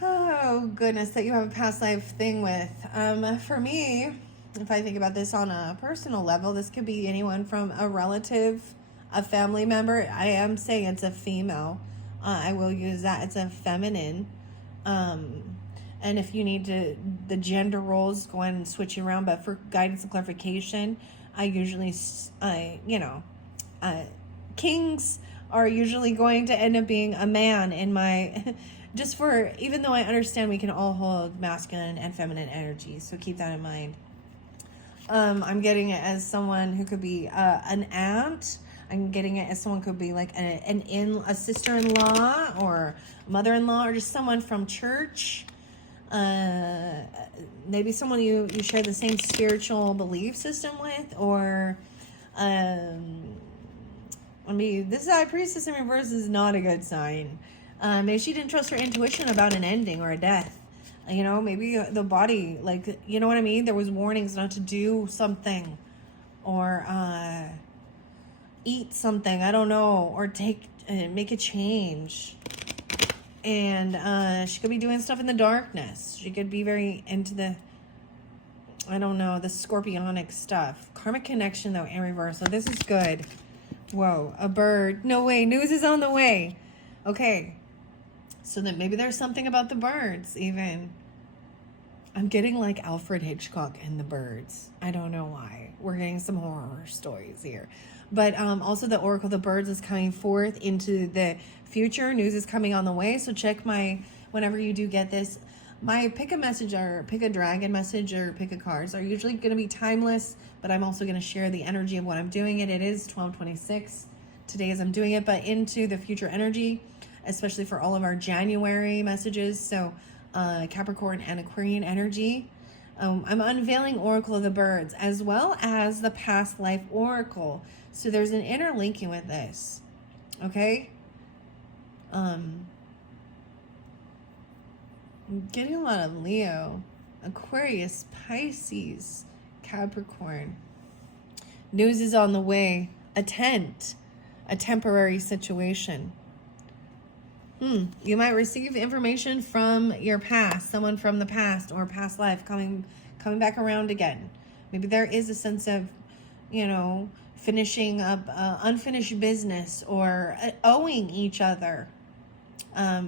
oh goodness, that you have a past life thing with. For me, if I think about this on a personal level, this could be anyone from a relative, a family member. I am saying it's a female. I will use that. It's a feminine. And if you need to, the gender roles, go ahead and switch it around. But for guidance and clarification, I usually, kings are usually going to end up being a man in my, just for, even though I understand we can all hold masculine and feminine energy. So keep that in mind. I'm getting it as someone who could be an aunt. I'm getting it as someone could be like a sister-in-law or mother-in-law, or just someone from church. Maybe someone you share the same spiritual belief system with, or this High Priestess in reverse is not a good sign. Maybe she didn't trust her intuition about an ending or a death. Maybe the body, like, you know what I mean? There was warnings not to do something, or eat something, I don't know, or make a change. And she could be doing stuff in the darkness. She could be very into the scorpionic stuff. Karmic connection, though, in reverse. So this is good. Whoa, a bird. No way, news is on the way. Okay. So then maybe there's something about the birds, even. I'm getting like Alfred Hitchcock and the birds. I don't know why. We're getting some horror stories here. But also the Oracle of the Birds is coming forth into the future. News is coming on the way. So check whenever you do get this, my pick a message or pick a dragon message or pick a cards are usually going to be timeless. But I'm also going to share the energy of what I'm doing it. It is 12/26 today as I'm doing it, but into the future energy, especially for all of our January messages. So Capricorn and Aquarian energy. I'm unveiling Oracle of the Birds as well as the past life Oracle. So there's an interlinking with this. Okay? I'm getting a lot of Leo, Aquarius, Pisces, Capricorn. News is on the way. A tent. A temporary situation. You might receive information from your past, someone from the past or past life coming back around again. Maybe there is a sense of, finishing up unfinished business or owing each other. I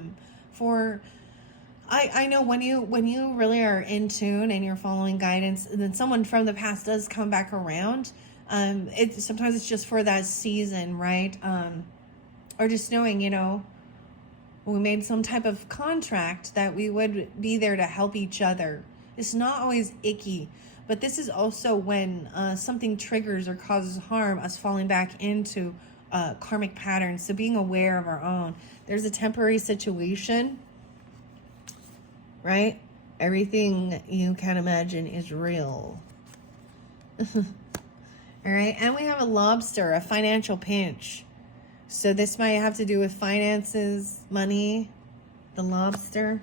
know when you really are in tune and you're following guidance, then someone from the past does come back around. Sometimes it's just for that season, right? Or just knowing, we made some type of contract that we would be there to help each other. It's not always icky, but this is also when something triggers or causes harm, us falling back into karmic patterns. So being aware of our own. There's a temporary situation, right? Everything you can imagine is real. All right, and we have a lobster, a financial pinch. So this might have to do with finances, money, the lobster.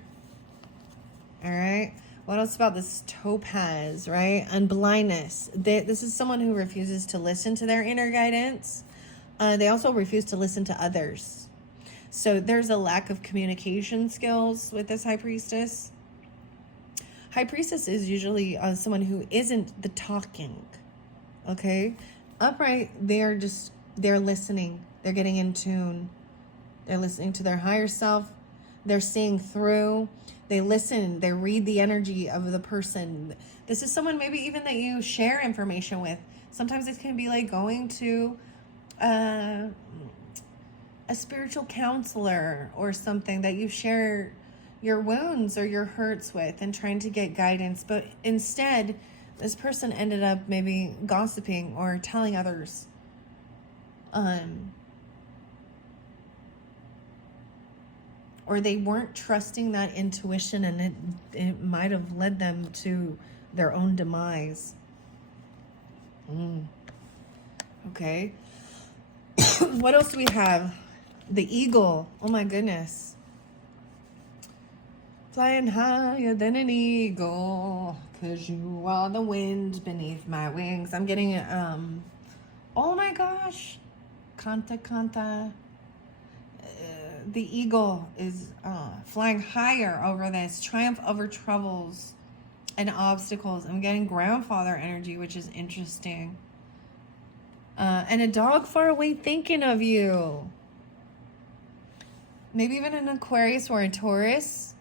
All right. What else about this topaz, right? And blindness. This is someone who refuses to listen to their inner guidance. They also refuse to listen to others. So there's a lack of communication skills with this High Priestess. High Priestess is usually someone who isn't the talking. Okay? Upright, they're listening. They're getting in tune. They're listening to their higher self. They're seeing through. They listen. They read the energy of the person. This is someone maybe even that you share information with. Sometimes it can be like going to a spiritual counselor or something that you share your wounds or your hurts with and trying to get guidance. But instead, this person ended up maybe gossiping or telling others. Or they weren't trusting that intuition, and it might have led them to their own demise. Okay. What else do we have? The eagle. Oh my goodness. Flying higher than an eagle, 'cause you are the wind beneath my wings. I'm getting, oh my gosh. Kanta, kanta. The eagle is flying higher over this. Triumph over troubles and obstacles. I'm getting grandfather energy, which is interesting. And a dog far away thinking of you. Maybe even an Aquarius or a Taurus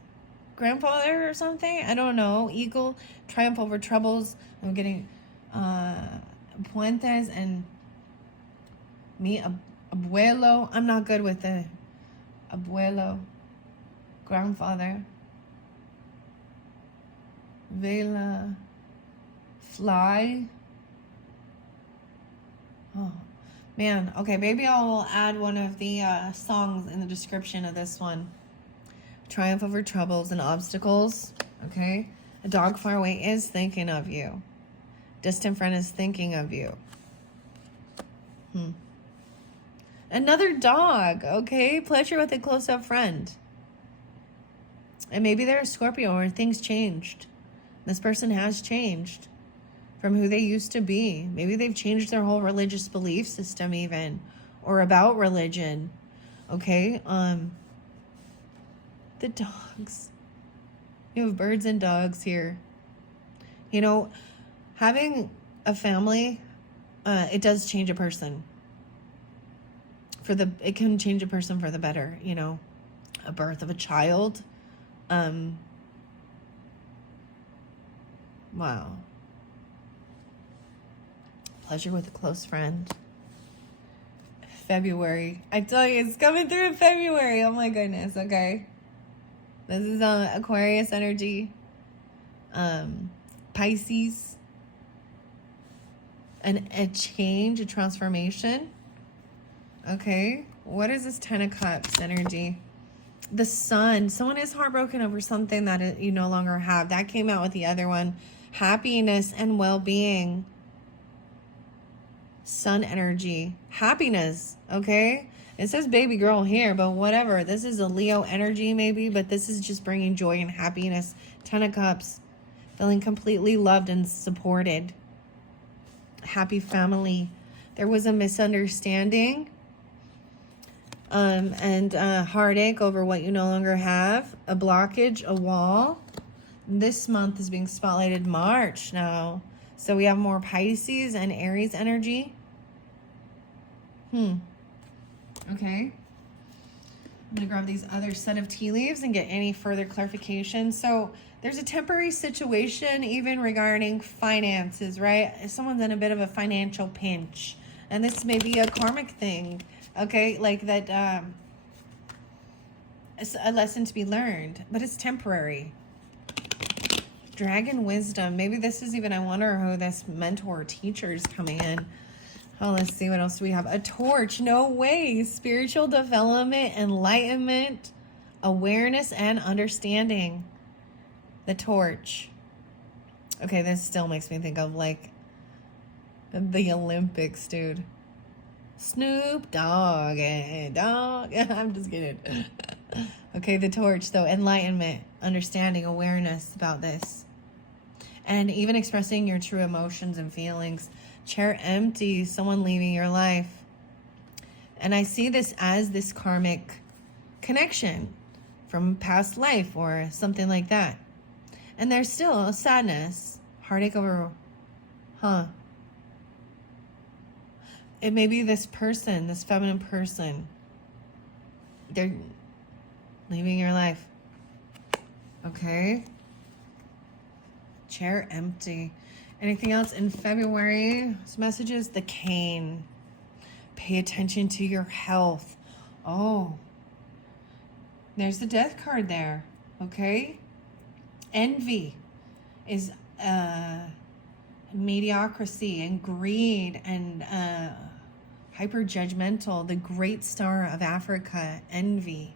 grandfather or something. I don't know. Eagle, triumph over troubles. I'm getting puentes and mi abuelo. I'm not good with the abuelo, grandfather. Vela, fly. Oh, man. Okay, maybe I will add one of the songs in the description of this one. Triumph over troubles and obstacles. Okay. A dog far away is thinking of you. Distant friend is thinking of you. Another dog. Okay. Pleasure with a close-up friend. And maybe they're a Scorpio or things changed. This person has changed from who they used to be. Maybe they've changed their whole religious belief system even, or about religion. Okay. The dogs. You have birds and dogs here. You know, having a family, it does change a person. It can change a person for the better, you know. A birth of a child. Wow. Pleasure with a close friend. February. I tell you, it's coming through in February. Oh my goodness. Okay. This is Aquarius energy. Pisces. A change, a transformation. Okay. What is this 10 of Cups energy? The Sun. Someone is heartbroken over something that you no longer have. That came out with the other one. Happiness and well-being. Sun energy. Happiness. Okay. It says baby girl here, but whatever. This is a Leo energy maybe, but this is just bringing joy and happiness. 10 of Cups. Feeling completely loved and supported. Happy family. There was a misunderstanding. And heartache over what you no longer have. A blockage, a wall. This month is being spotlighted March now. So we have more Pisces and Aries energy. Okay. I'm going to grab these other set of tea leaves and get any further clarification. So there's a temporary situation even regarding finances, right? If someone's in a bit of a financial pinch. And this may be a karmic thing. Okay, like that, it's a lesson to be learned, but it's temporary. Dragon wisdom. Maybe this is even, I wonder who this mentor or teacher is coming in. Oh, let's see, what else do we have? A torch. No way. Spiritual development, enlightenment, awareness, and understanding. The torch. Okay, this still makes me think of like the Olympics, dude. Snoop Dogg, dog. I'm just kidding. Okay, the torch, though. Enlightenment, understanding, awareness about this. And even expressing your true emotions and feelings. Chair empty, someone leaving your life. And I see this as this karmic connection from past life or something like that. And there's still a sadness, heartache over, It may be this person, this feminine person. They're leaving your life. Okay. Chair empty. Anything else in February? Messages, the cane. Pay attention to your health. Oh. There's the death card there. Okay. Envy is mediocrity and greed and hyper judgmental. The great star of Africa, envy.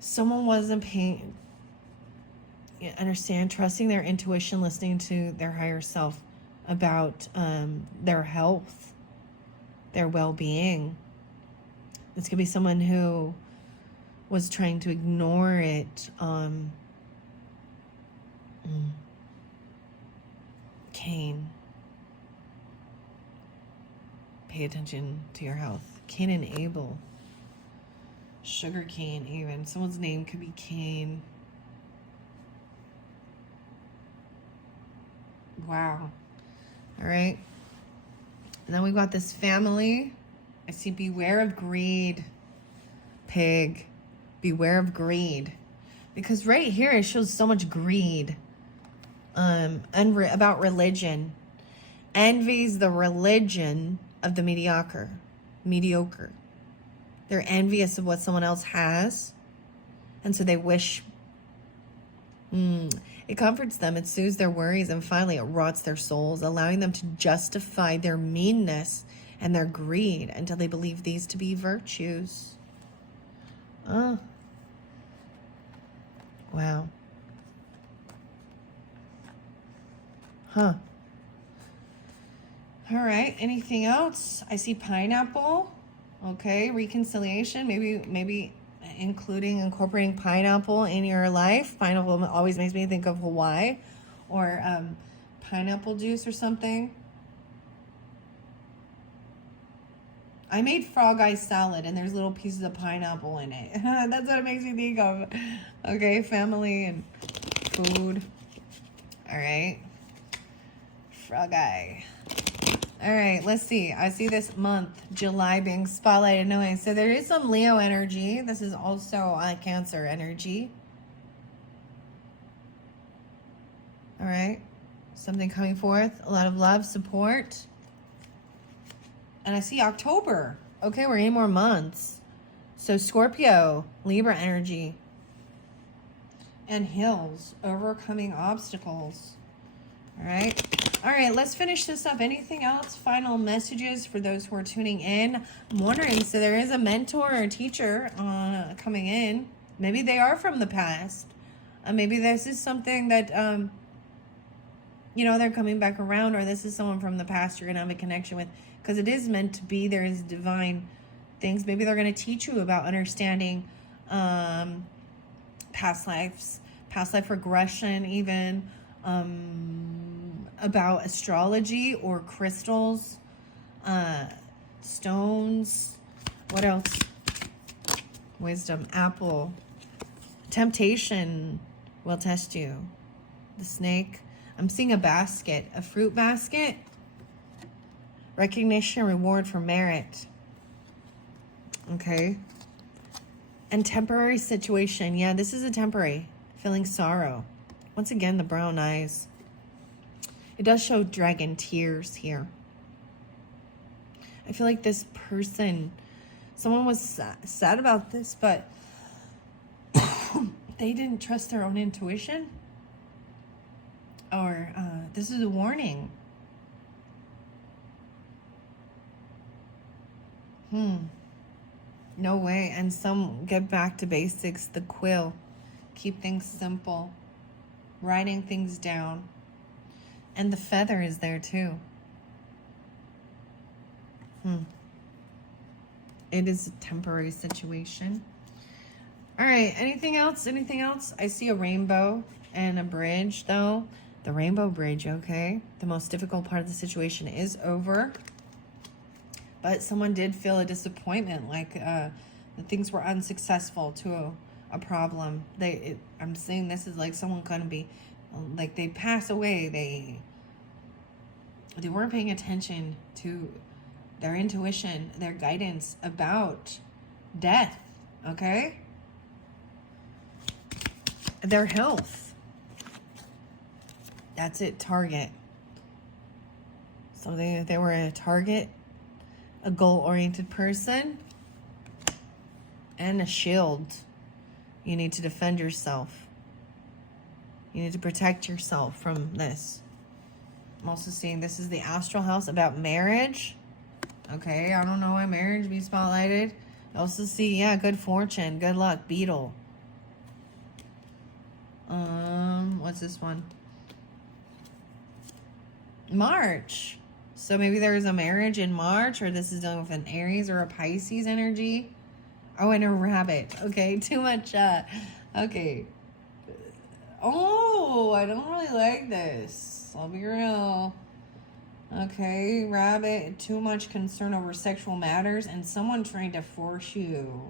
Someone wasn't paying, trusting their intuition, listening to their higher self about their health. their well-being. This could be someone who was trying to ignore it. Cain. Pay attention to your health. Cain and Abel. Sugar cane, even. Someone's name could be Cain. Wow. All right. And then we've got this family. I see beware of greed. Pig. Beware of greed. Because right here it shows so much greed. And about religion. Envy's the religion of the mediocre. They're envious of what someone else has. And so they wish. It comforts them. It soothes their worries. And finally, it rots their souls, allowing them to justify their meanness and their greed until they believe these to be virtues. Oh. Wow. Huh. All right. Anything else? I see pineapple. Okay. Reconciliation. Maybe incorporating pineapple in your life. Pineapple always makes me think of Hawaii, or pineapple juice or something. I made frog eye salad and there's little pieces of pineapple in it. That's what it makes me think of. Okay, family and food. All right. Frog eye. All right, let's see. I see this month, July, being spotlighted. No, so there is some Leo energy. This is also Cancer energy. All right. Something coming forth. A lot of love, support. And I see October. Okay, we're 8 more months. So Scorpio, Libra energy. And hills, overcoming obstacles. All right, let's finish this up. Anything else? Final messages for those who are tuning in. I'm wondering, so there is a mentor or teacher coming in. Maybe they are from the past. Maybe this is something that, they're coming back around, or this is someone from the past you're going to have a connection with. Because it is meant to be. There is divine things. Maybe they're going to teach you about understanding past lives, past life regression, even about astrology or crystals, stones. What else? Wisdom, apple. Temptation will test you. The snake. I'm seeing a basket, a fruit basket. Recognition, reward for merit. Okay. And temporary situation. Yeah, this is a temporary. Feeling sorrow. Once again, the brown eyes. It does show dragon tears here. I feel like this person, someone was sad about this, but they didn't trust their own intuition. Or this is a warning. No way. And some get back to basics. The quill. Keep things simple. Writing things down. And the feather is there too. It is a temporary situation. All right. Anything else? Anything else? I see a rainbow and a bridge though. The rainbow bridge, okay. The most difficult part of the situation is over. But someone did feel a disappointment, like that things were unsuccessful to a problem. I'm saying this is like someone gonna be, like they pass away. They weren't paying attention to their intuition, their guidance about death. Okay. Their health. That's it. Target. So they were a target. A goal-oriented person, and a shield. You need to defend yourself. You need to protect yourself from this. I'm also seeing this is the astral house about marriage. Okay, I don't know why marriage be spotlighted. I also see, yeah, good fortune, good luck, beetle. What's this one? March. So maybe there's a marriage in March, or this is dealing with an Aries or a Pisces energy. Oh, and a rabbit. Okay, too much. Okay. Oh, I don't really like this. I'll be real. Okay, rabbit. Too much concern over sexual matters and someone trying to force you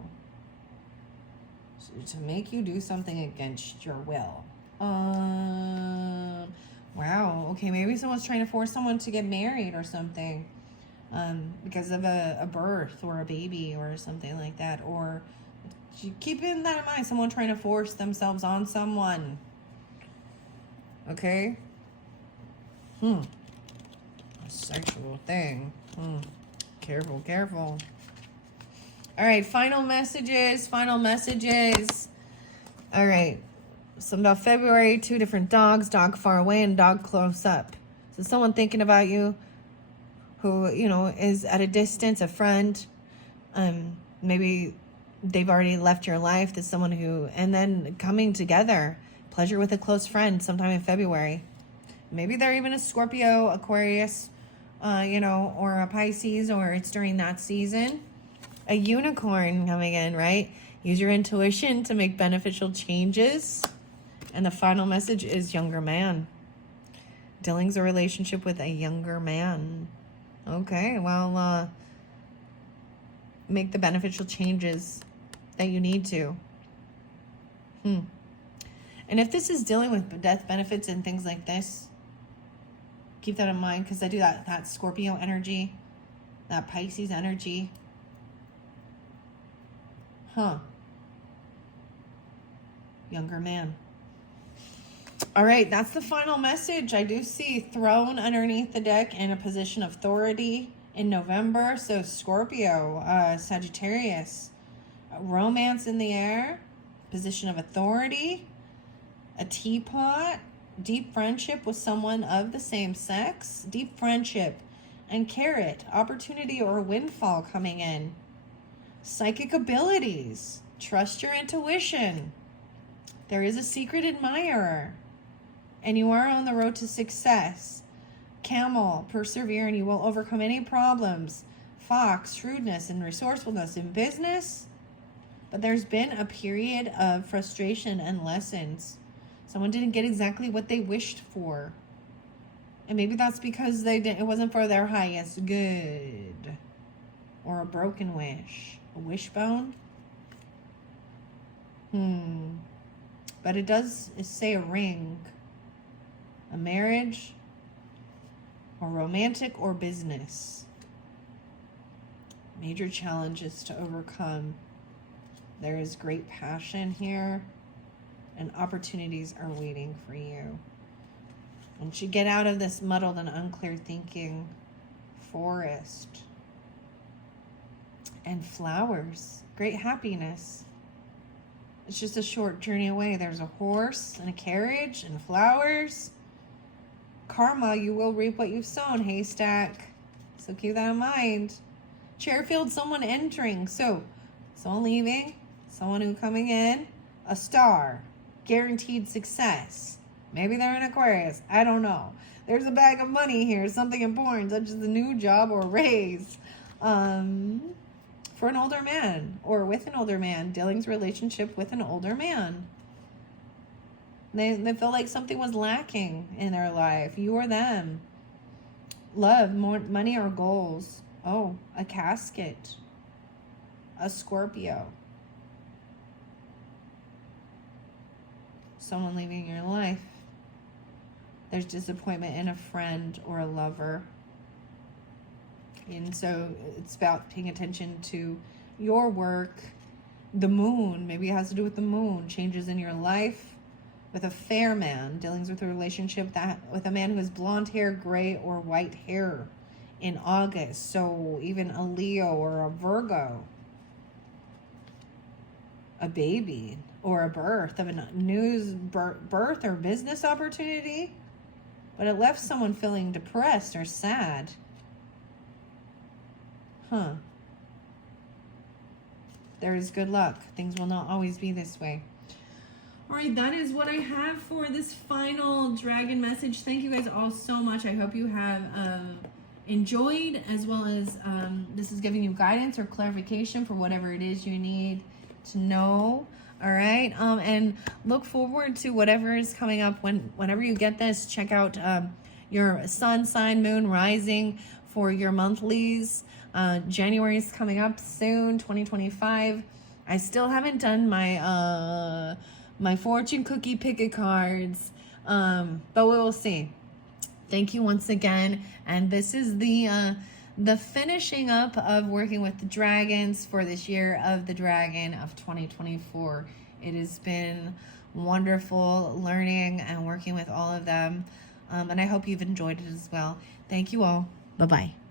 to make you do something against your will. Wow. Okay, maybe someone's trying to force someone to get married or something. Because of a birth or a baby or something like that. Or keeping that in mind, someone trying to force themselves on someone. Okay? A sexual thing. Careful, careful. All right, final messages. All right. Something about February, 2 different dogs, dog far away and dog close up. So someone thinking about you who, is at a distance, a friend. Maybe they've already left your life. There's someone who, and then coming together. Pleasure with a close friend sometime in February. Maybe they're even a Scorpio, Aquarius, or a Pisces, or it's during that season. A unicorn coming in, right? Use your intuition to make beneficial changes. And the final message is younger man. Dealing's a relationship with a younger man. Okay, well, make the beneficial changes that you need to. And if this is dealing with death benefits and things like this, keep that in mind, because I do that Scorpio energy, that Pisces energy. Younger man. All right, that's the final message. I do see throne underneath the deck in a position of authority in November. So Scorpio, Sagittarius, romance in the air, position of authority, a teapot, deep friendship with someone of the same sex, deep friendship, and carrot, opportunity or windfall coming in. Psychic abilities, trust your intuition. There is a secret admirer. And you are on the road to success. Camel, persevere and you will overcome any problems. Fox, shrewdness and resourcefulness in business. But there's been a period of frustration and lessons. Someone didn't get exactly what they wished for. And maybe that's because it wasn't for their highest good. Or a broken wish. A wishbone. But it does say a ring. A marriage, or romantic, or business. Major challenges to overcome. There is great passion here, and opportunities are waiting for you. And you get out of this muddled and unclear thinking. Forest. And flowers. Great happiness. It's just a short journey away. There's a horse and a carriage and flowers. Karma, you will reap what you've sown, haystack. So keep that in mind. Chairfield, someone entering. So, someone leaving, someone who coming in. A star, guaranteed success. Maybe they're in Aquarius. I don't know. There's a bag of money here, something important, such as a new job or raise. For an older man or with an older man. Dealing's relationship with an older man. They feel like something was lacking in their life. You or them. Love, more money or goals. Oh, a casket. A Scorpio. Someone leaving your life. There's disappointment in a friend or a lover. And so it's about paying attention to your work. The moon, maybe it has to do with the moon. Changes in your life. With a fair man, dealings with a relationship with a man who has blonde hair, gray, or white hair in August. So even a Leo or a Virgo. A baby or a birth of a news birth or business opportunity. But it left someone feeling depressed or sad. There is good luck. Things will not always be this way. All right, that is what I have for this final dragon message. Thank you guys all so much. I hope you have enjoyed, as well as this is giving you guidance or clarification for whatever it is you need to know. All right, and look forward to whatever is coming up. Whenever you get this, check out your sun sign, moon, rising for your monthlies. January is coming up soon, 2025. I still haven't done my my fortune cookie picket cards, but we will see. Thank you once again, and this is the finishing up of working with the dragons for this year of the dragon of 2024. It has been wonderful learning and working with all of them, and I hope you've enjoyed it as well. Thank you all. Bye-bye.